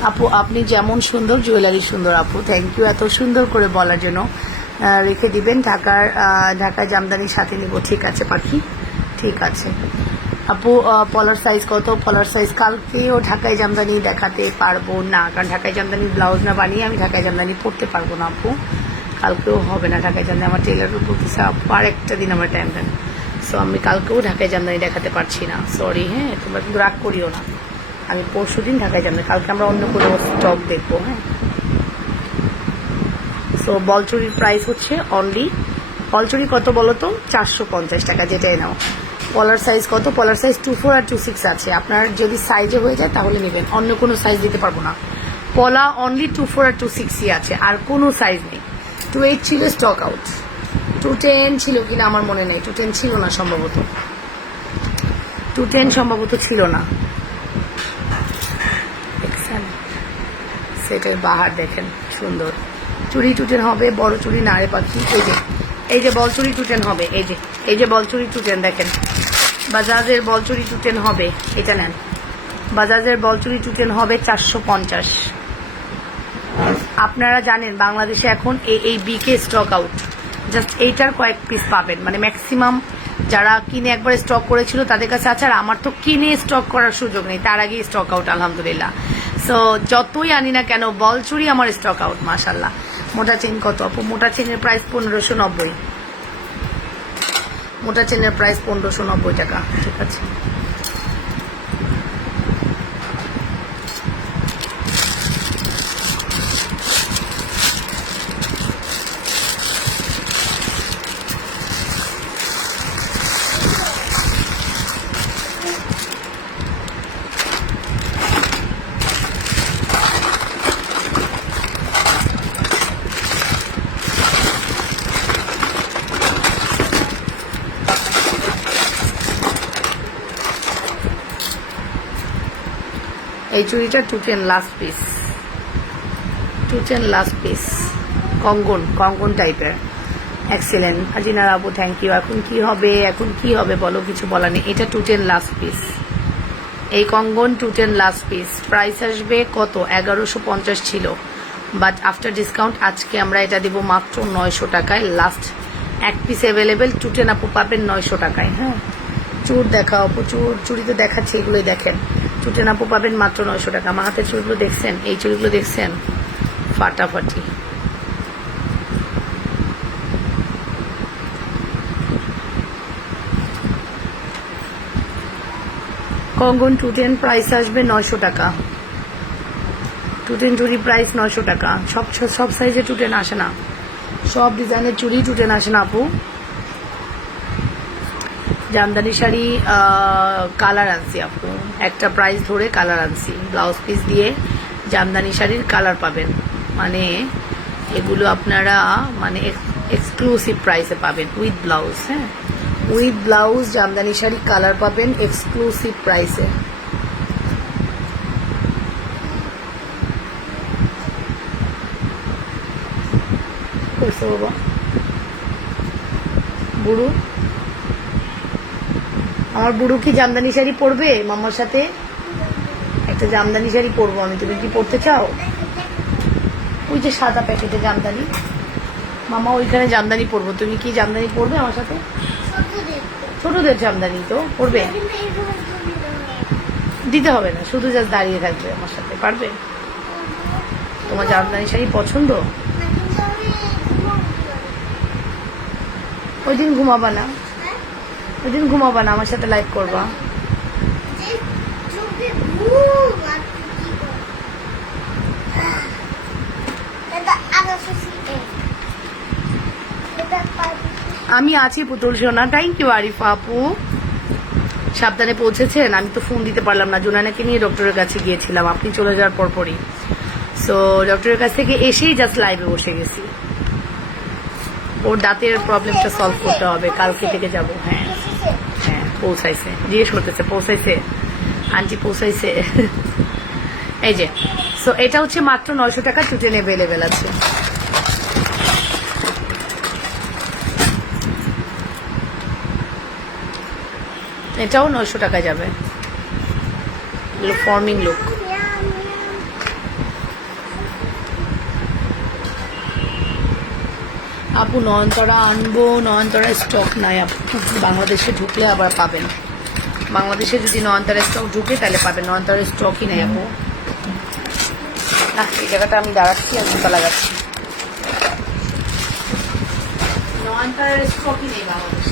আপু আপনি যেমন সুন্দর, জুয়েলারি সুন্দর আপু। থ্যাংক ইউ এত সুন্দর করে বলার জন্য। রেখে দিবেন, ঢাকায় জামদানির সাথে নিব। ঠিক আছে পাখি, ঠিক আছে আপু। পলার সাইজ কত? পলার সাইজ কালকেও ঢাকায় জামদানি দেখাতে পারবো না, কারণ ঢাকায় জামদানি ব্লাউজ না বানিয়ে আমি ঢাকায় জামদানি পরতে পারবো না আপু। কালকেও হবে না ঢাকায় জামদানি, আমার টেলারও বলতেছে আপু আর একটা দিন আমার টাইম দেন। সো আমি কালকেও ঢাকায় জামদানি দেখাতে পারছি না, সরি। হ্যাঁ, তোমরা কিন্তু রাগ করিও না, আমি পরশু দিন ঢাকায় জামদানি, কালকে আমরা অন্য কোনো স্টক দেখবো। হ্যাঁ, সো বলচুরির প্রাইস হচ্ছে অনলি, বলচুরি কত বলো তো? 450 টাকা, যেটাই নাও। পলার সাইজ কত? পলার সাইজ 24 আর 26 আছে। আপনার যদি সাইজে হয়ে যায় তাহলে নেবেন, অন্য কোনো সাইজ দিতে পারবো না। পলা অনলি 24 আর 26ই আছে, আর কোনো সাইজ নেই। 28 ছিল স্টক আউট, 210 ছিল কিনা আমার মনে নেই, 210 ছিল না সম্ভবত, 210 সম্ভবত ছিল না। দেখছেন সেটার বাহার দেখেন, সুন্দর চুড়ি টুটেন হবে, বড় চুড়ি না রে পাখি। এই যে বলচুরি টুটেন হবে, এই যে বলচুরি টুটেন দেখেন, বাজাজের বলচুরি টুটেন হবে, এটা নেন। বাজাজের বলচুরি টুটেন হবে 450। আপনারা জানেন বাংলাদেশে এখন এই বিকে স্টক আউট, জাস্ট এইটার কয়েক পিস পাবেন, মানে ম্যাক্সিমাম যারা কিনে একবার স্টক করেছিল তাদের কাছে আছে, আর আমার তো কিনে স্টক করার সুযোগ নেই, তার আগেই স্টক আউট আলহামদুলিল্লাহ। সো যতই আনি না কেন বলচুরি আমার স্টক আউট মাশাল্লাহ। মোটা চেন কত আপু? মোটা চেনের প্রাইস 1590, মোটা চেনের প্রাইস 1590 টাকা। ঠিক আছে, এই চুড়িটা 210 লাস্ট পিস, 210 লাস্ট পিস, কঙ্গন টাইপের, এক্সেলেন্ট। আজিনার আবু থ্যাংক ইউ। এখন কি হবে বলো, কিছু বলার নেই। এটা 210 লাস্ট পিস, এই কঙ্গন 210 লাস্ট পিস। প্রাইস আসবে কত? 1150 ছিল, বাট আফটার ডিসকাউন্ট আজকে আমরা এটা দিব মাত্র 900 টাকায়। লাস্ট এক পিস অ্যাভেলেবেল, 210 আপু পাবেন 900 টাকায়। হ্যাঁ, চুর দেখাও আপু, চুড়ি তো দেখাচ্ছে, এগুলোই দেখেন। 210 আপু পাবেন মাত্র 900 টাকা। আমার হাতের চুড়িগুলো দেখছেন, এই চুড়িগুলো দেখছেন, ফাটাফাটি। কঙ্গন 210 প্রাইস আসবে 900 টাকা। 210 চুড়ি প্রাইস 900 টাকা। সব সাইজের 210 আসে না, সব ডিজাইনের চুড়ি 210 আসে না আপু। জামদানি শাড়ি কালার আনছি আপু, একটা প্রাইস ধরে কালার আনছি, ব্লাউজ পিস দিয়ে জামদানি শাড়ির কালার পাবেন, মানে এগুলো আপনারা মানে এক্সক্লুসিভ প্রাইসে পাবেন উইথ ব্লাউজ। হ্যাঁ, with blouse Jamdani sari colour পাবেন এক্সক্লুসিভ প্রাইসে। করছো বাবা বুড়ো? আমার বুড়ো কি জামদানি শাড়ি পরবে মামার সাথে? একটা জামদানি শাড়ি পরবো আমি, তুমি কি পরতে চাও? ওই যে সাদা প্যাকেটে জামদানি, মামা ওইখানে জামদানি পরবো, তুমি কি জামদানি পরবে আমার সাথে? ছোটদের জামদানি তো পরবে, দিতে হবে না, শুধু জাস্ট দাঁড়িয়ে থাকবে আমার সাথে, পারবে? তোমার জামদানি শাড়ি পছন্দ? ওই দিন ঘুমাবা না, ওই দিন ঘুমাবা না, আমার সাথে লাইভ করবা। আমি আছি পুতুল সোনা। থ্যাংক ইউ আরিফা আপু, সাবধানে পৌঁছেছেন? আমি তো ফোন দিতে পারলাম না, জোনানাকে নিয়ে ডক্টরের কাছে গিয়েছিলাম আপনি চলে যাওয়ার পরপরই। সো ডক্টরের কাছ থেকে এসেই জাস্ট লাইভে বসে গেছি। ওর দাঁতের প্রবলেমটা সলভ করতে হবে, কালকে থেকে যাব। হ্যাঁ হ্যাঁ, পৌঁছাইছে, জিজ্ঞেস করতেছে পৌঁছাইছে আন্টি, পৌঁছাইছে। এই যে, সো এটা হচ্ছে মাত্র 900 টাকা, টুটেন অ্যাভেলেবেল আছে। এটাও 900 টাকা যাবে, ফর্মিং লুক। আপু নয়নতারা আনবো, নয়নতারা স্টক নাই আপু, বাংলাদেশে ঢুকলে আবার পাবেন। বাংলাদেশে যদি নয়নতারা স্টক ঢুকে তাহলে পাবেন, নয়নতারা স্টকই নেই আপু। না, এই জায়গাটা আমি দাঁড়াচ্ছি আর জুতা লাগাচ্ছি, নয়নতারার স্টকই নেই বাংলাদেশে।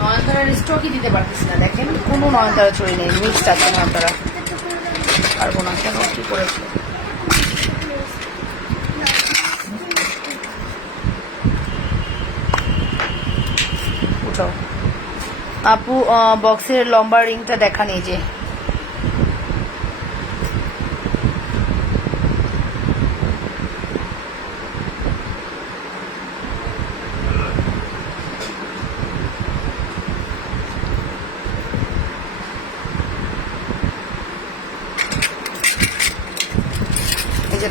নয়নতারার স্টকই দিতে পারতেছি না, দেখেন কোনো নয়নতারা চুরি নেই, মিক্সড আছে নয়নতারা। পারবো না কেন, কি করেছে? উঠাও আপু, বক্সের লম্বা রিংটা দেখান, এই যে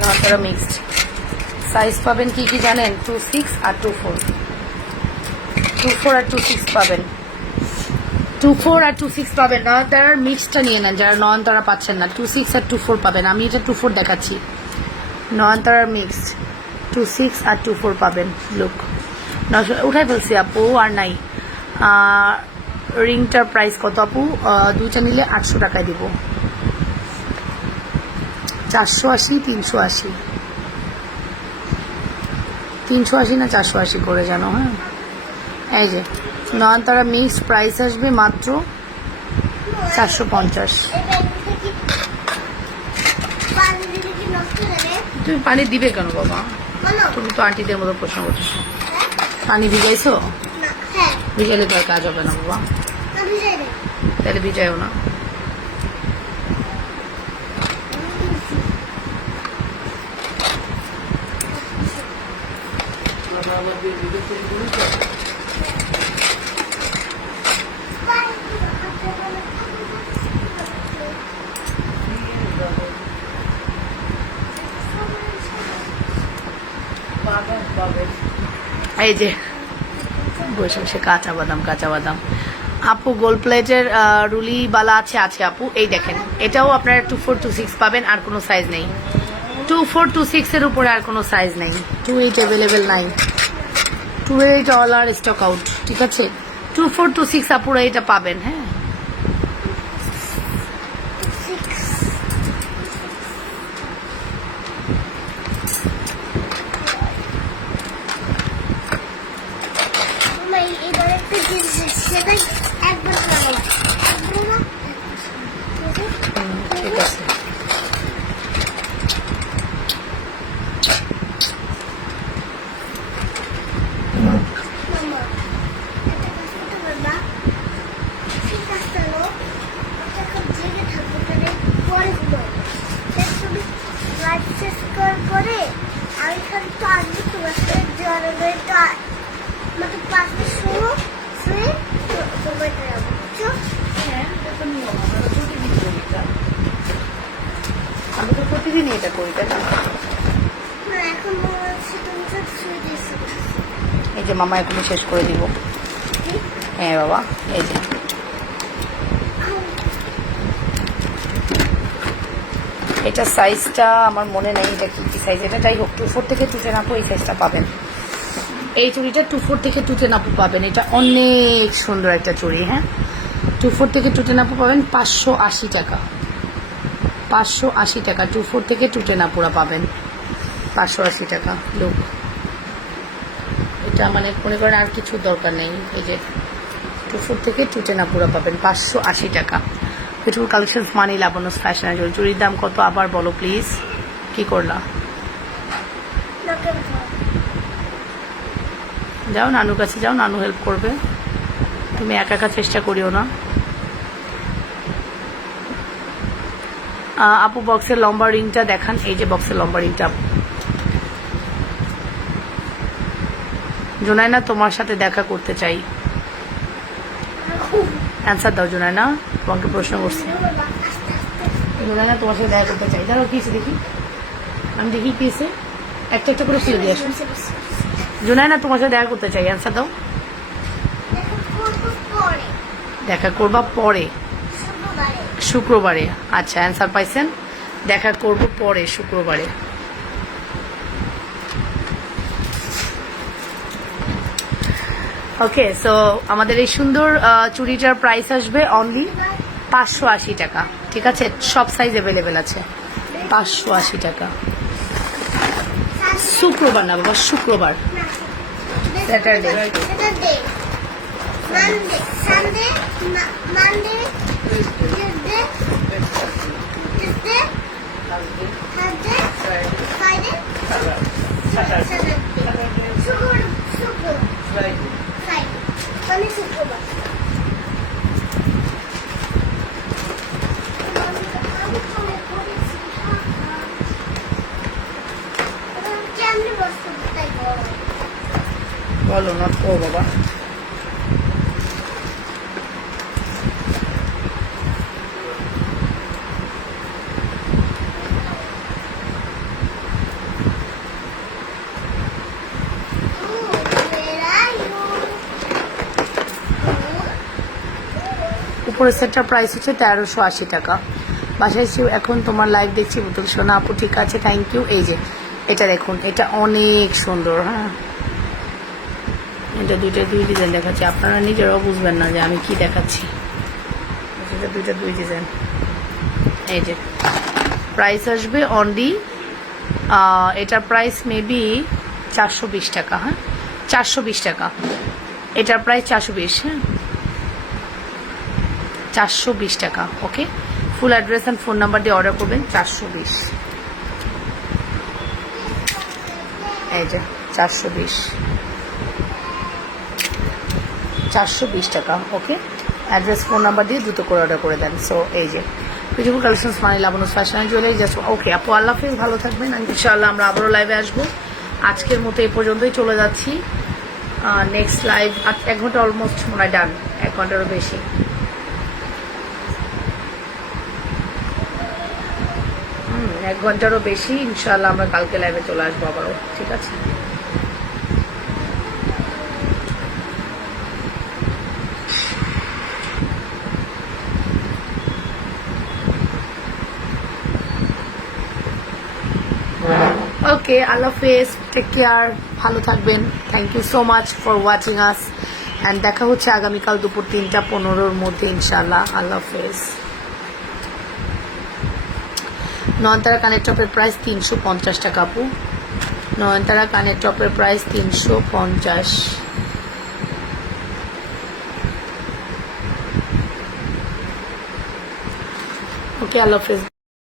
নয়নতারা মিক্সড। সাইজ পাবেন কি কি জানেন? 26 আর 24, 24 আর 26 পাবেন, 24 আর 26 পাবেন। নয়নতারার মিক্সডটা নিয়ে নেন যারা নয়নতারা পাচ্ছেন না, 26 আর 24 পাবেন। আমি এটা 24 দেখাচ্ছি, নয়নতারার মিক্সড 26 আর 24 পাবেন। লুক, উঠাই ফেলছি আপু, আর নাই। রিংটার প্রাইস কত আপু? দুইটা নিলে 800 টাকায় দিব, 480, 380, 380 না 480 করে জানো। হ্যাঁ, এই যে নয়নতারা মিক্স প্রাইস আসবে মাত্র 450। তুমি পানি দিবে কেন বাবা? তুমি তো আন্টিদের মতো প্রশ্ন করছো। পানি ভিজাইছো? ভিজাইলে তো আর কাজ হবে না বাবা, তাহলে ভিজাইও না। এই যে বসে বসে কাঁচা বাদাম, কাঁচা বাদাম। আপু গোল্ড প্লেটের রুলি বালা আছে? আছে আপু, এই দেখেন, এটাও আপনারা 24, 26 পাবেন, আর কোনো সাইজ নেই। 24, 26 এর উপরে আর কোনো সাইজ নেই, 28 অ্যাভেলেবেল নাই, 28 অল আর স্টক আউট। ঠিক আছে, 24, 26 আপুরা এটা পাবেন। হ্যাঁ, ঠিক আছে। করার পরে আমি খালি তো আসবো তোমার সাথে জড়াবে তো আমাকে পাশে শুয়ে তোমার যাবো বুঝছো? হ্যাঁ এটা তো নিয়ম, আমরা তো প্রতিদিন করি এটা। আমি তো প্রতিদিনই এটা করি, তাই না? না এখন মনে হচ্ছে তুমি সব শুয়ে দিয়েছো। এই যে মামা এখনই শেষ করে দিব। হ্যাঁ বাবা, এই যে এটা সাইজটা আমার মনে নেই এটা কি সাইজ, এটা যাই হোক 2-4 থেকে 2-10 আপু এই সাইজটা পাবেন। এই চুড়িটা 2-4 থেকে 2-10 আপু পাবেন, এটা অনেক সুন্দর একটা চুড়ি। হ্যাঁ 2-4 থেকে 2-10 আপু পাবেন 580 টাকা, 580 টাকা 2-4 থেকে 2-10 আপুরা পাবেন 580 টাকা। লোক এটা মানে মনে করেন আর কিছু দরকার নেই, এই যে 2-4 থেকে 2-10 আপুরা পাবেন 580 টাকা। বিউটিফুল কালেকশন মানি লাবণ্য ফ্যাশনের জন্য। চুরির দাম কত আবার বলো প্লিজ, কি করলা? যাও নানুর কাছে যাও, নানু হেল্প করবে, তুমি একা একা চেষ্টা করিও না। আপু বক্সের লম্বা রিংটা দেখান, এই যে বক্সের লম্বা রিংটা। জুনাইনা তোমার সাথে দেখা করতে চাই, অ্যান্সার দাও জুনাইনা, তোমাকে প্রশ্ন করছি। জুনাইনা তোমার সাথে দেখা করতে চাই, দাঁড়াও কি আছে দেখি, আমি দেখি কি আছে, একটা একটা করে ফিরে দিয়ে আসো। জুনাইনা তোমার সাথে দেখা করতে চাই, অ্যান্সার দাও। দেখা করবা পরে শুক্রবারে, আচ্ছা অ্যান্সার পাইছেন, দেখা করব পরে শুক্রবারে। ওকে সো আমাদের এই সুন্দর চুড়িটার প্রাইস আসবে অনলি 580 টাকা, ঠিক আছে? সব সাইজ অ্যাভেলেবেল আছে, 580 টাকা। শুক্রবার না বাবা, শুক্রবার, Saturday. Monday, Sunday, Monday, Tuesday, Thursday, Friday, Saturday. Friday. Only শুক্রবার। কেমনি বস্তু তাই বলো নট ও বাবা। উপরের সেটটার প্রাইস হচ্ছে 1380 টাকা। বাসায় এসে এখন তোমার লাইভ দেখছি বুতুল সোনা আপু, ঠিক আছে থ্যাংক ইউ। এই যে এটা দেখুন, এটা অনেক সুন্দর। হ্যাঁ এটা দুই ডিজাইন দেখাচ্ছি, আপনারা নিজেরাও বুঝবেন না যে আমি কি দেখাচ্ছি। এটা দুই ডিজাইন। এই যে প্রাইস আসবে অনলি, এটার প্রাইস মেবি 420 টাকা। হ্যাঁ 420 টাকা, এটার প্রাইস 420। হ্যাঁ 420 টাকা। Okay, full address and phone number দিয়ে অর্ডার করবেন 420। এই যে 420 টাকা। ওকে, অ্যাড্রেস ফোন নাম্বার দিয়ে দ্রুত করে অর্ডার করে দেন। সো এই যে বিউটিফুল কালেকশনস মানে লাবণ্য ফ্যাশন জুয়েলারি জাস্ট। ওকে আপু আল্লাহ হাফেজ, ভালো থাকবেন, ইনশাআল্লাহ আমরা আবারও লাইভে আসবো। আজকের মতো এই পর্যন্তই, চলে যাচ্ছি নেক্সট লাইভ। 1 ঘন্টা অলমোস্ট মনে হয় ডান, 1 ঘন্টারও বেশি। এক ঘন্টারও বেশি, ইনশাআল্লাহ আমরা কালকে লাইভে চলে আসবো আবারও, ঠিক আছে? ওকে আল্লাহ হাফেজ, টেক কেয়ার, ভালো থাকবেন। Thank you so much for watching us and দেখা হচ্ছে আগামীকাল দুপুর 3টা 15-র মধ্যে ইনশাআল্লাহ। আল্লাহ হাফেজ। নয়নতারা কানের টপের প্রাইস 350 টাকা আপু, নয়নতারা কানের টপের প্রাইস 350। ওকে আল্লাহ হাফেজ।